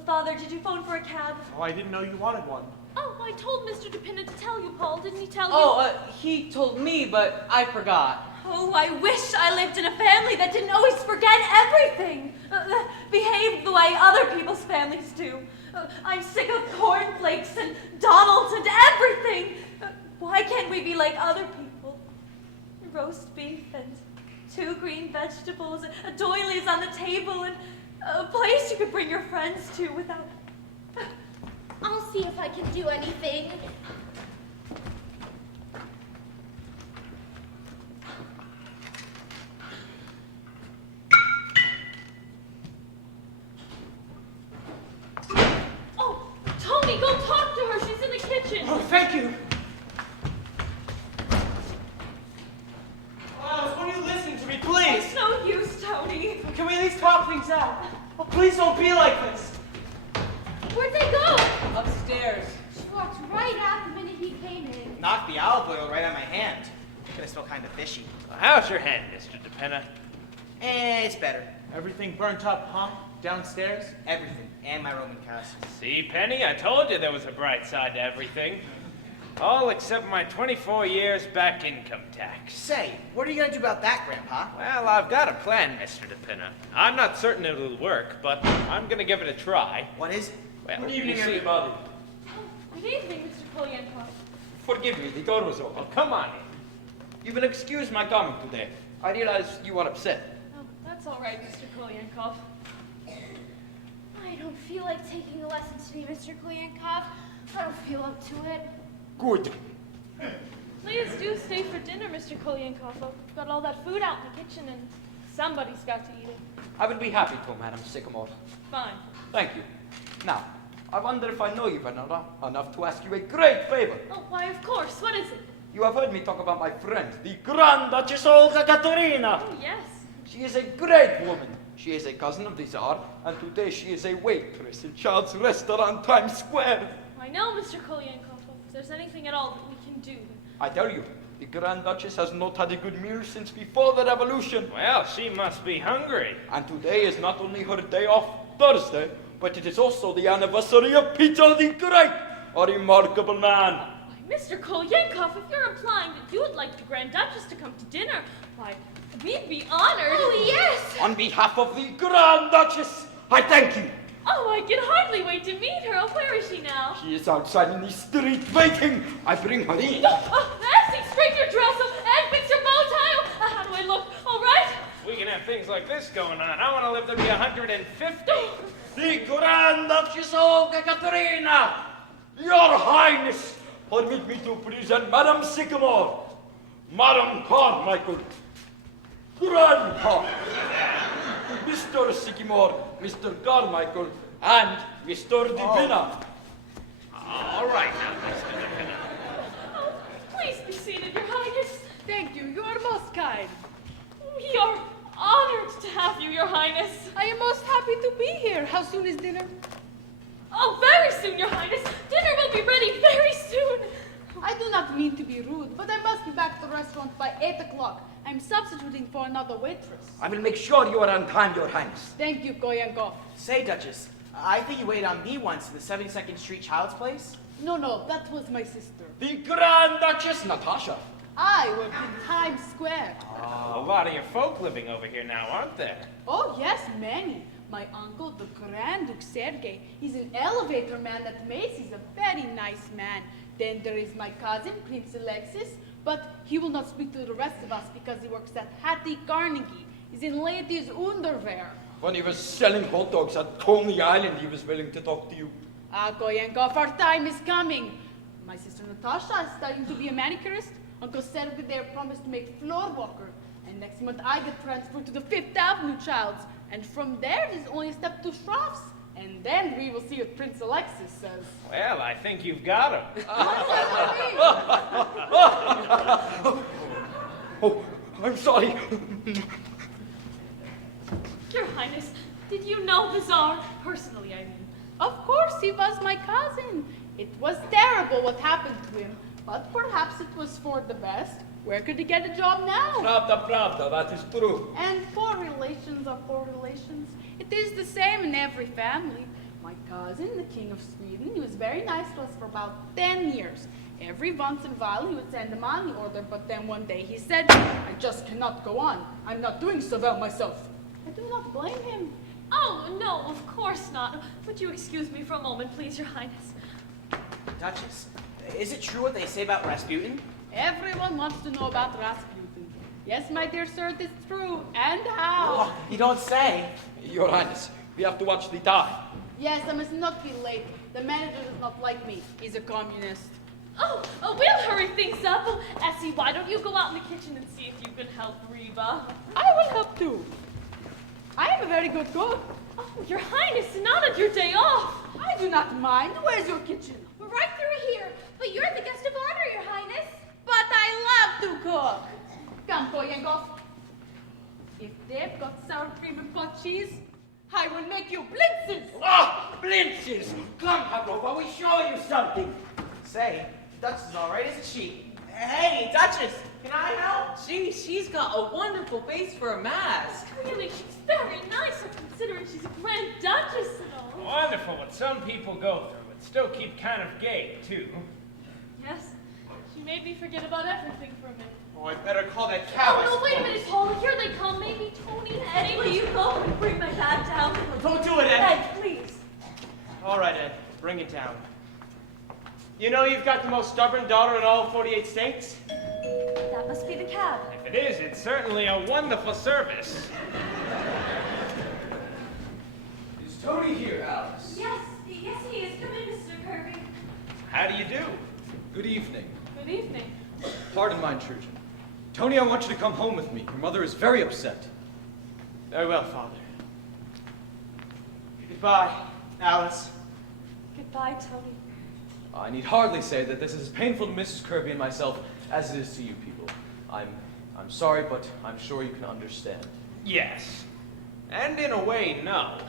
Father, did you phone for a cab? Oh, I didn't know you wanted one. Oh, I told Mr. DePinna to tell you, Paul. Didn't he tell you? Oh, he told me, but I forgot. Oh, I wish I lived in a family that didn't always forget everything. Behaved the way other people's families do. I'm sick of cornflakes and Donalds and everything. Why can't we be like other people? Roast beef and 2 green vegetables, doilies on the table, and a place you could bring your friends to without... I'll see if I can do anything. Oh, Tony, go talk to her. She's in the kitchen. Oh, thank you. Alice, will you listen to me, please? It's no use, Tony. Can we at least talk things out? Oh, please don't be like this. Where'd they go? Upstairs. She walked right out the minute he came in. Knocked the olive oil right on my hand. Gonna smell kind of fishy. Well, how's your hand, Mr. DePinna? It's better. Everything burnt up, huh? Downstairs? Everything. And my Roman cast. See, Penny, I told you there was a bright side to everything. All except my 24 years back income tax. Say, what are you gonna do about that, Grandpa? Well, I've got a plan, Mr. DePinna. I'm not certain it'll work, but I'm gonna give it a try. What is it? Well, Good evening, you see- everybody. Good evening, Mr. Kolenkhov. Forgive me, the door was open. Oh, come on in. You will excuse my coming today. I realize you are upset. Oh, that's all right, Mr. Kolenkhov. I don't feel like taking a lesson today, Mr. Kolenkhov. I don't feel up to it. Good. Please do stay for dinner, Mr. Kolenkhov. I've got all that food out in the kitchen, and somebody's got to eat it. I will be happy to, Madam Sycamore. Fine. Thank you. Now, I wonder if I know you, Vanilla, enough to ask you a great favor. Oh, why, of course. What is it? You have heard me talk about my friend, the Grand Duchess Olga Katrina. Oh, yes. She is a great woman. She is a cousin of the Tsar, and today she is a waitress in Charles' restaurant, Times Square. I know, Mr. Kolenkhov. If there's anything at all that we can do. I tell you, the Grand Duchess has not had a good meal since before the revolution. Well, she must be hungry. And today is not only her day off, Thursday, but it is also the anniversary of Peter the Great, a remarkable man. Why, Mr. Kolenkhov, if you're implying that you would like the Grand Duchess to come to dinner, why, we'd be honored. Oh, yes! On behalf of the Grand Duchess, I thank you. Oh, I can hardly wait to meet her. Oh, where is she now? She is outside in the street waiting. I bring her in. Essie, straighten your dress up and fix your bow tie. How do I look? All right? We can have things like this going on. I want to live to be 150. The Grand Duchess Olga Katrina! Your Highness, permit me to present Madam Sycamore, Madam Carmichael, Grandpa, Mr. Mr. Sycamore, Mr. Carmichael, and Mr. DePinna. All right now, Mr. DePinna. Oh, please be seated, Your Highness. Thank you. You are most kind. We are honored to have you, Your Highness. I am most happy to be here. How soon is dinner? Oh, very soon, Your Highness. Dinner will be ready very soon. I do not mean to be rude, but I must be back at the restaurant by 8 o'clock. I'm substituting for another waitress. I will make sure you are on time, Your Highness. Thank you, Kolenkov. Say, Duchess, I think you waited on me once in the 72nd Street Child's Place. No, that was my sister. The Grand Duchess Natasha. I work in Times Square. A lot of your folk living over here now, aren't there? Oh, yes, many. My uncle, the Grand Duke Sergei, he's an elevator man at Macy's, a very nice man. Then there is my cousin, Prince Alexis, but he will not speak to the rest of us because he works at Hattie Carnegie. He's in ladies' underwear. When he was selling hot dogs at Coney Island, he was willing to talk to you. Kolenkov, our time is coming. My sister Natasha is studying to be a manicurist. Uncle Sergei there promised to make floor walker. And next month I get transferred to the 5th Avenue Childs. And from there, there's only a step to Schroff's. And then we will see what Prince Alexis says. Well, I think you've got him. Oh, I'm sorry. Your Highness, did you know the Tsar? Personally, I mean. Of course, he was my cousin. It was terrible what happened to him, but perhaps it was for the best. Where could he get a job now? Pravda, that is true. And poor relations are poor relations. It is the same in every family. My cousin, the King of Sweden, he was very nice to us for about 10 years. Every once in a while he would send a money order, but then one day he said, I just cannot go on. I'm not doing so well myself. I do not blame him. Oh, no, of course not. Would you excuse me for a moment, please, Your Highness? Duchess, is it true what they say about Rasputin? Everyone wants to know about Rasputin. Yes, my dear sir, it is true. And how? Oh, you don't say. Your Highness, we have to watch the time. Yes, I must not be late. The manager does not like me. He's a communist. Oh, we'll hurry things up. Oh, Essie, why don't you go out in the kitchen and see if you can help Reba? I will help too. I am a very good cook. Oh, Your Highness, not on your day off. I do not mind. Where's your kitchen? Right through here. But you're the guest of honor, Your Highness. But I love to cook. Come, Kolenkov. If they've got sour cream and pot cheese, I will make you blintzes. Ah, blintzes! Come, Pavlova, we show you something. Say, Duchess is all right, isn't she? Hey, Duchess, can I help? She's got a wonderful face for a mask. Really, she's very nice, considering she's a Grand Duchess and all. Wonderful what some people go through, and still keep kind of gay, too. Yes, she made me forget about everything for a minute. Oh, I'd better call that cab. Oh, no, wait a minute, Paula. Here they come. Maybe Tony and Eddie. Will you go and bring my dad down? Don't do it, Ed. Ed, please. All right, Ed, bring it down. You know you've got the most stubborn daughter in all 48 states? That must be the cab. If it is, it's certainly a wonderful service. Is Tony here, Alice? Yes, he is. Come in, Mr. Kirby. How do you do? Good evening. Good evening. Pardon my intrusion. Tony, I want you to come home with me. Your mother is very upset. Very well, Father. Goodbye, Alice. Goodbye, Tony. I need hardly say that this is as painful to Mrs. Kirby and myself as it is to you people. I'm sorry, but I'm sure you can understand. Yes. And in a way, no.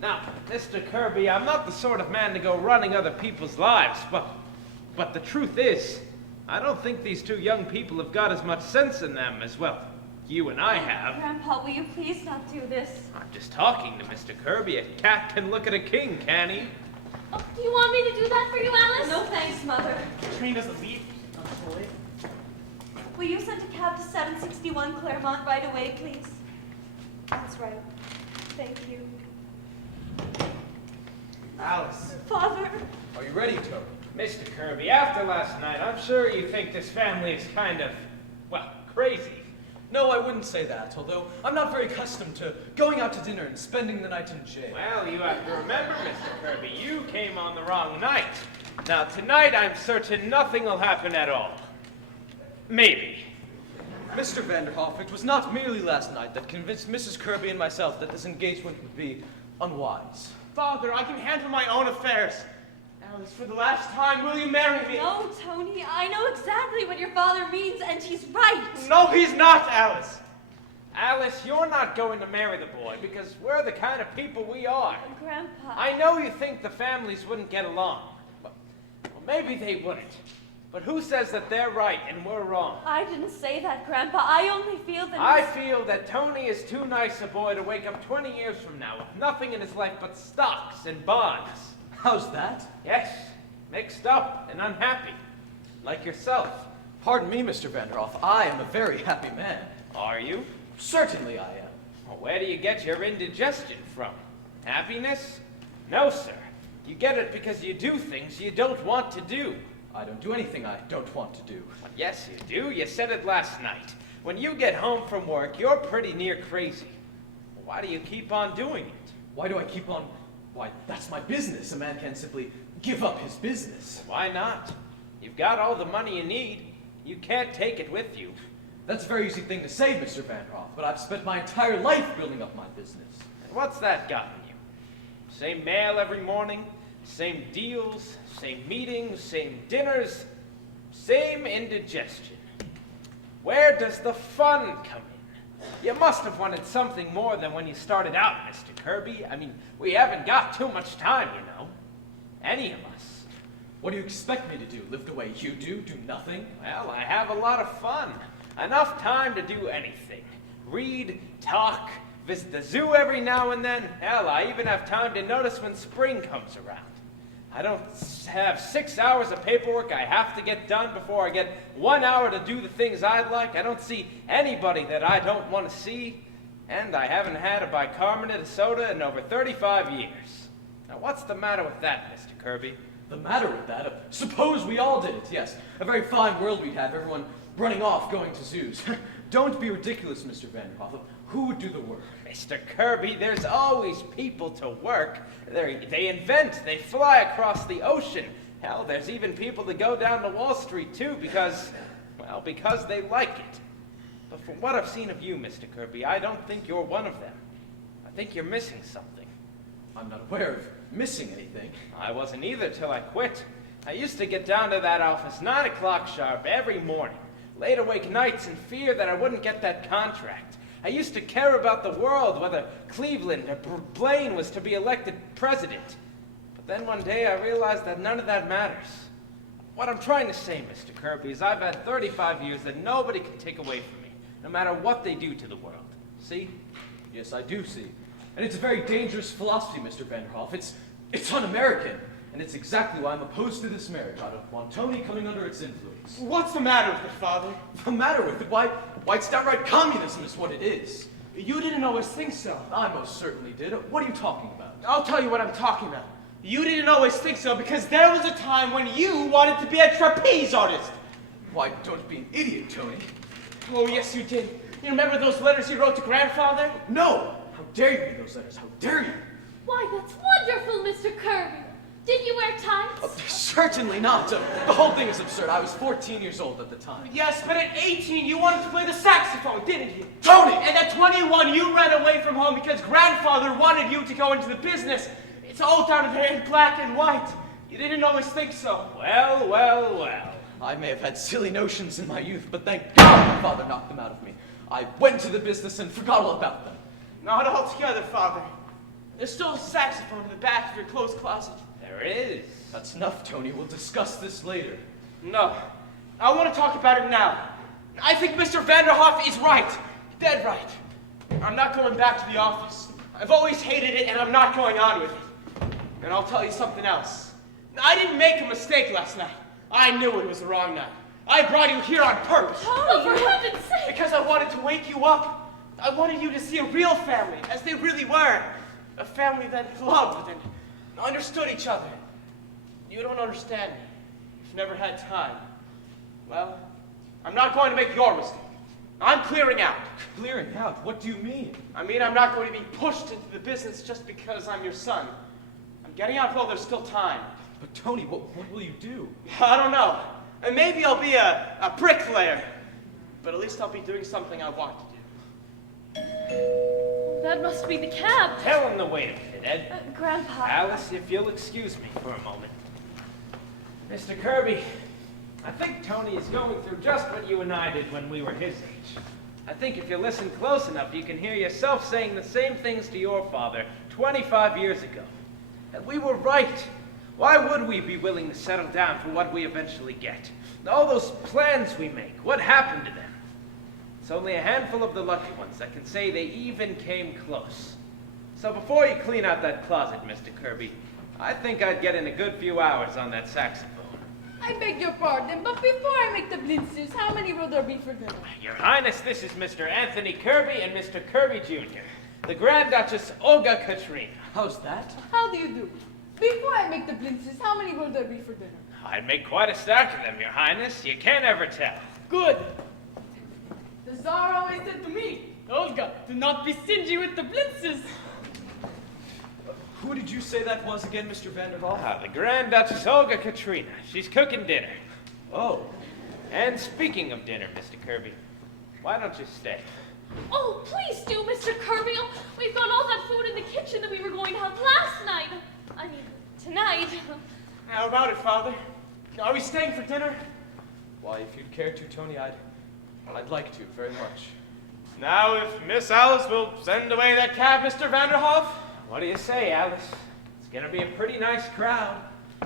Now, Mr. Kirby, I'm not the sort of man to go running other people's lives, but the truth is, I don't think these two young people have got as much sense in them as, well, you and I have. Grandpa, will you please not do this? I'm just talking to Mr. Kirby. A cat can look at a king, can he? Oh, do you want me to do that for you, Alice? No thanks, Mother. Katrina doesn't leave. Will you send a cab to 761 Claremont right away, please? That's right. Thank you. Alice. Father. Are you ready, Tony? Mr. Kirby, after last night, I'm sure you think this family is kind of, well, crazy. No, I wouldn't say that, although I'm not very accustomed to going out to dinner and spending the night in jail. Well, you have to remember, Mr. Kirby, you came on the wrong night. Now, tonight, I'm certain nothing will happen at all. Maybe. Mr. Vanderhoff, it was not merely last night that convinced Mrs. Kirby and myself that this engagement would be unwise. Father, I can handle my own affairs. Alice, for the last time, will you marry me? No, Tony, I know exactly what your father means, and he's right. No, he's not, Alice. Alice, you're not going to marry the boy because we're the kind of people we are. Grandpa. I know you think the families wouldn't get along. Well, maybe they wouldn't. But who says that they're right and we're wrong? I didn't say that, Grandpa. I only feel that I feel that Tony is too nice a boy to wake up 20 years from now with nothing in his life but stocks and bonds. How's that? Yes, mixed up and unhappy, like yourself. Pardon me, Mr. Vanderhoff. I am a very happy man. Are you? Certainly I am. Well, where do you get your indigestion from? Happiness? No, sir. You get it because you do things you don't want to do. I don't do anything I don't want to do. Well, yes, you do. You said it last night. When you get home from work, you're pretty near crazy. Why do you keep on doing it? Why do I keep on? Why, that's my business. A man can't simply give up his business. Why not? You've got all the money you need. You can't take it with you. That's a very easy thing to say, Mr. Vanderhoff, but I've spent my entire life building up my business. And what's that gotten you? Same mail every morning, same deals, same meetings, same dinners, same indigestion. Where does the fun come in? You must have wanted something more than when you started out, Mr. Kirby. I mean, we haven't got too much time, you know. Any of us. What do you expect me to do? Live the way you do? Do nothing? Well, I have a lot of fun. Enough time to do anything. Read, talk, visit the zoo every now and then. Hell, I even have time to notice when spring comes around. I don't have 6 hours of paperwork I have to get done before I get 1 hour to do the things I'd like. I don't see anybody that I don't want to see. And I haven't had a bicarbonate soda in over 35 years. Now, what's the matter with that, Mr. Kirby? The matter with that? Suppose we all did it, yes. A very fine world we'd have, everyone running off, going to zoos. Don't be ridiculous, Mr. Vanderhoff. Who would do the work? Mr. Kirby, there's always people to work. They invent, they fly across the ocean. Hell, there's even people that go down to Wall Street, too, because they like it. But from what I've seen of you, Mr. Kirby, I don't think you're one of them. I think you're missing something. I'm not aware of missing anything. I wasn't either till I quit. I used to get down to that office 9 o'clock sharp every morning. Laid awake nights in fear that I wouldn't get that contract. I used to care about the world, whether Cleveland or Blaine was to be elected president. But then one day I realized that none of that matters. What I'm trying to say, Mr. Kirby, is I've had 35 years that nobody can take away from me, no matter what they do to the world. See? Yes, I do see. And it's a very dangerous philosophy, Mr. Vanderhoff. It's un-American. And it's exactly why I'm opposed to this marriage. I don't want Tony coming under its influence. What's the matter with it, Father? The matter with it? Why, it's downright communism is what it is. You didn't always think so. I most certainly did. What are you talking about? I'll tell you what I'm talking about. You didn't always think so because there was a time when you wanted to be a trapeze artist. Why, don't be an idiot, Tony. Oh, yes, you did. You remember those letters you wrote to Grandfather? No! How dare you read those letters? How dare you? Why, that's wonderful, Mr. Kirby. Did you wear tights? Certainly not. The whole thing is absurd. I was 14 years old at the time. Yes, but at 18 you wanted to play the saxophone, didn't you? Tony! And at 21 you ran away from home because Grandfather wanted you to go into the business. It's all down there in black and white. You didn't always think so. Well, well, well. I may have had silly notions in my youth, but thank God my father knocked them out of me. I went to the business and forgot all about them. Not altogether, Father. There's still a saxophone in the back of your clothes closet. There is. That's enough, Tony. We'll discuss this later. No. I want to talk about it now. I think Mr. Vanderhoff is right. Dead right. I'm not going back to the office. I've always hated it, and I'm not going on with it. And I'll tell you something else. I didn't make a mistake last night. I knew it was the wrong night. I brought you here on purpose. Oh, for heaven's sake! Because I wanted to wake you up. I wanted you to see a real family, as they really were. A family that loved and understood each other. You don't understand me. You've never had time. Well, I'm not going to make your mistake. I'm clearing out. Clearing out? What do you mean? I mean, I'm not going to be pushed into the business just because I'm your son. I'm getting out while there's still time. But Tony, what will you do? I don't know. And maybe I'll be a bricklayer. but at least I'll be doing something I want to do. That must be the cab. Tell him to wait a minute, Ed. Grandpa. Alice, if you'll excuse me for a moment. Mr. Kirby, I think Tony is going through just what you and I did when we were his age. I think if you listen close enough, you can hear yourself saying the same things to your father 25 years ago. And we were right. Why would we be willing to settle down for what we eventually get? All those plans we make, what happened to them? It's only a handful of the lucky ones that can say they even came close. So before you clean out that closet, Mr. Kirby, I think I'd get in a good few hours on that saxophone. I beg your pardon, but before I make the blintzes, how many will there be for dinner? Your Highness, this is Mr. Anthony Kirby and Mr. Kirby Jr., the Grand Duchess Olga Katrina. How's that? How do you do? Before I make the blintzes, how many will there be for dinner? I'd make quite a stack of them, Your Highness. You can't ever tell. Good. The Tsar always said to me, Olga, do not be stingy with the blintzes. Who did you say that was again, Mr. Vanderhoff? The Grand Duchess Olga Katrina. She's cooking dinner. Oh. And speaking of dinner, Mr. Kirby, why don't you stay? Oh, please do, Mr. Kirby. Oh, we've got all that food in the kitchen that we were going to have last night. I mean, tonight. How about it, Father? Are we staying for dinner? Why, if you'd care to, Tony, I'd like to, very much. Now, if Miss Alice will send away that cab, Mr. Vanderhoff? What do you say, Alice? It's gonna be a pretty nice crowd.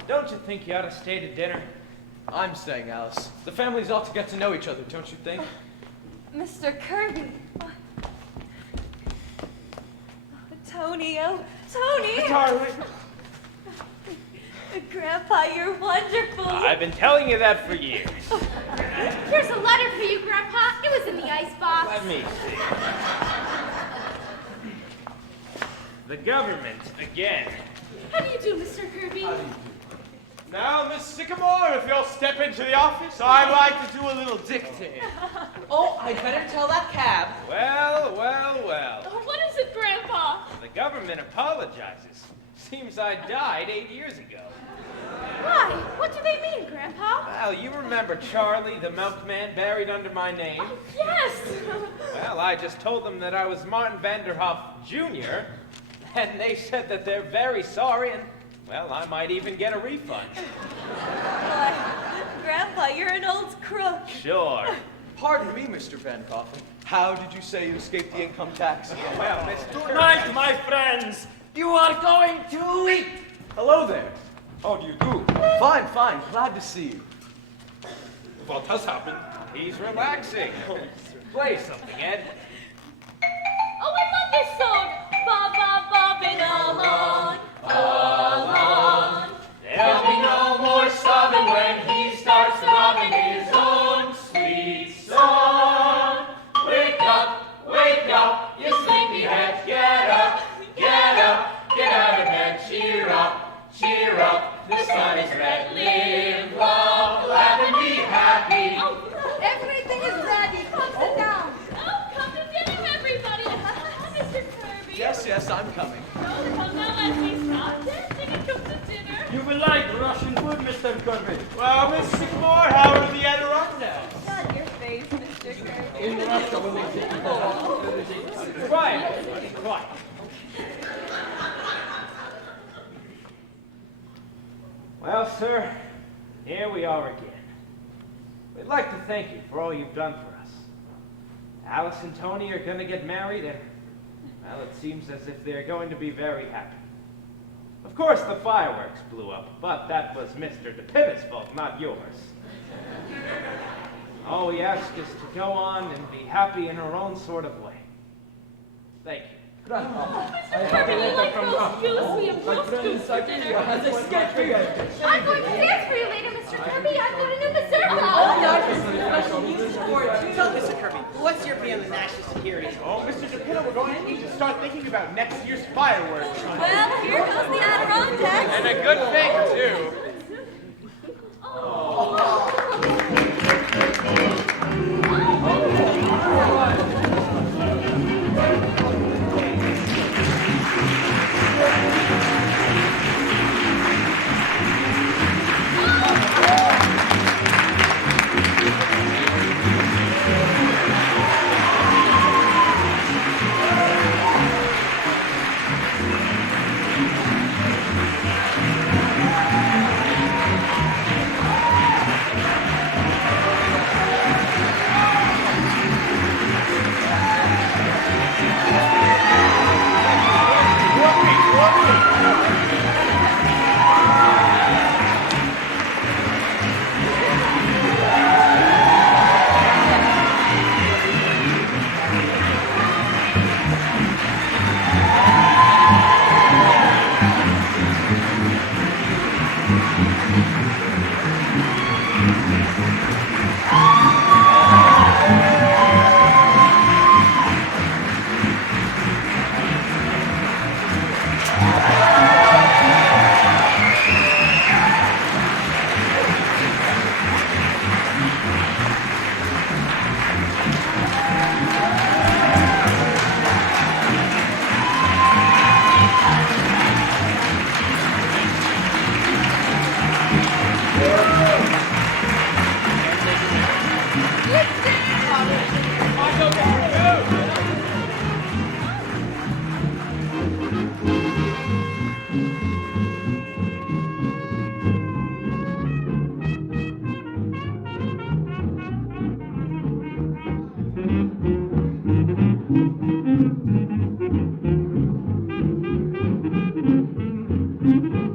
Don't you think you ought to stay to dinner? I'm staying, Alice. The families ought to get to know each other, don't you think? Mr. Kirby. Tony, oh, Tony! Darling. Grandpa, you're wonderful. I've been telling you that for years. Here's a letter for you, Grandpa. It was in the icebox. Let me see. The government, again. How do you do, Mr. Kirby? Now, Miss Sycamore, if you'll step into the office, I'd like to do a little dictating. Oh, I'd better tell that cab. Well. Oh, what is it, Grandpa? The government apologizes. Seems I died 8 years ago. Why? What do they mean, Grandpa? Well, you remember Charlie, the milkman, buried under my name? Oh, yes. Well, I just told them that I was Martin Vanderhoff Jr., and they said that they're very sorry, and, well, I might even get a refund. Why, Grandpa, you're an old crook. Sure. Pardon me, Mr. Vanderhoff. How did you say you escaped the income tax? Well, Mr. Tonight, my friends, you are going to eat. Hello there. How do you do? Fine. Glad to see you. What has happened? He's relaxing. Play something, Ed. Oh, I love this song. Ba ba bobbing along, along. There'll be no more sobbing when he starts throbbing his own sweet song. Wake up, you sleepyhead. Get up, get out of bed. Cheer up, the sun is red. Live long, laugh and be happy. Everything is ready. Come sit down. Oh, come to dinner, everybody. Mr. Kirby. Yes, I'm coming. Well, now let me stop dancing and come to dinner. You will like Russian food, Mr. Kirby. Well, Miss Sycamore, how are the Adirondacks? Shut your face, Mr. Kirby. In Russia, when they take you Quiet, everybody, quiet. Well, sir, here we are again. We'd like to thank you for all you've done for us. Alice and Tony are going to get married, and, well, it seems as if they're going to be very happy. Of course, the fireworks blew up, but that was Mr. DePitta's fault, not yours. All we ask is to go on and be happy in our own sort of way. Thank you. Mr. Kirby, we like roast goose. We have roast goose for dinner. I'm going to dance for you later, Mr. Kirby. I've got a new mazurka. So, Mr. Kirby, what's your opinion on the national security? Oh, Mr. DePinna, we're going to need to start thinking about next year's fireworks. Well, here goes the Adirondacks. And a good thing, too. Thank you.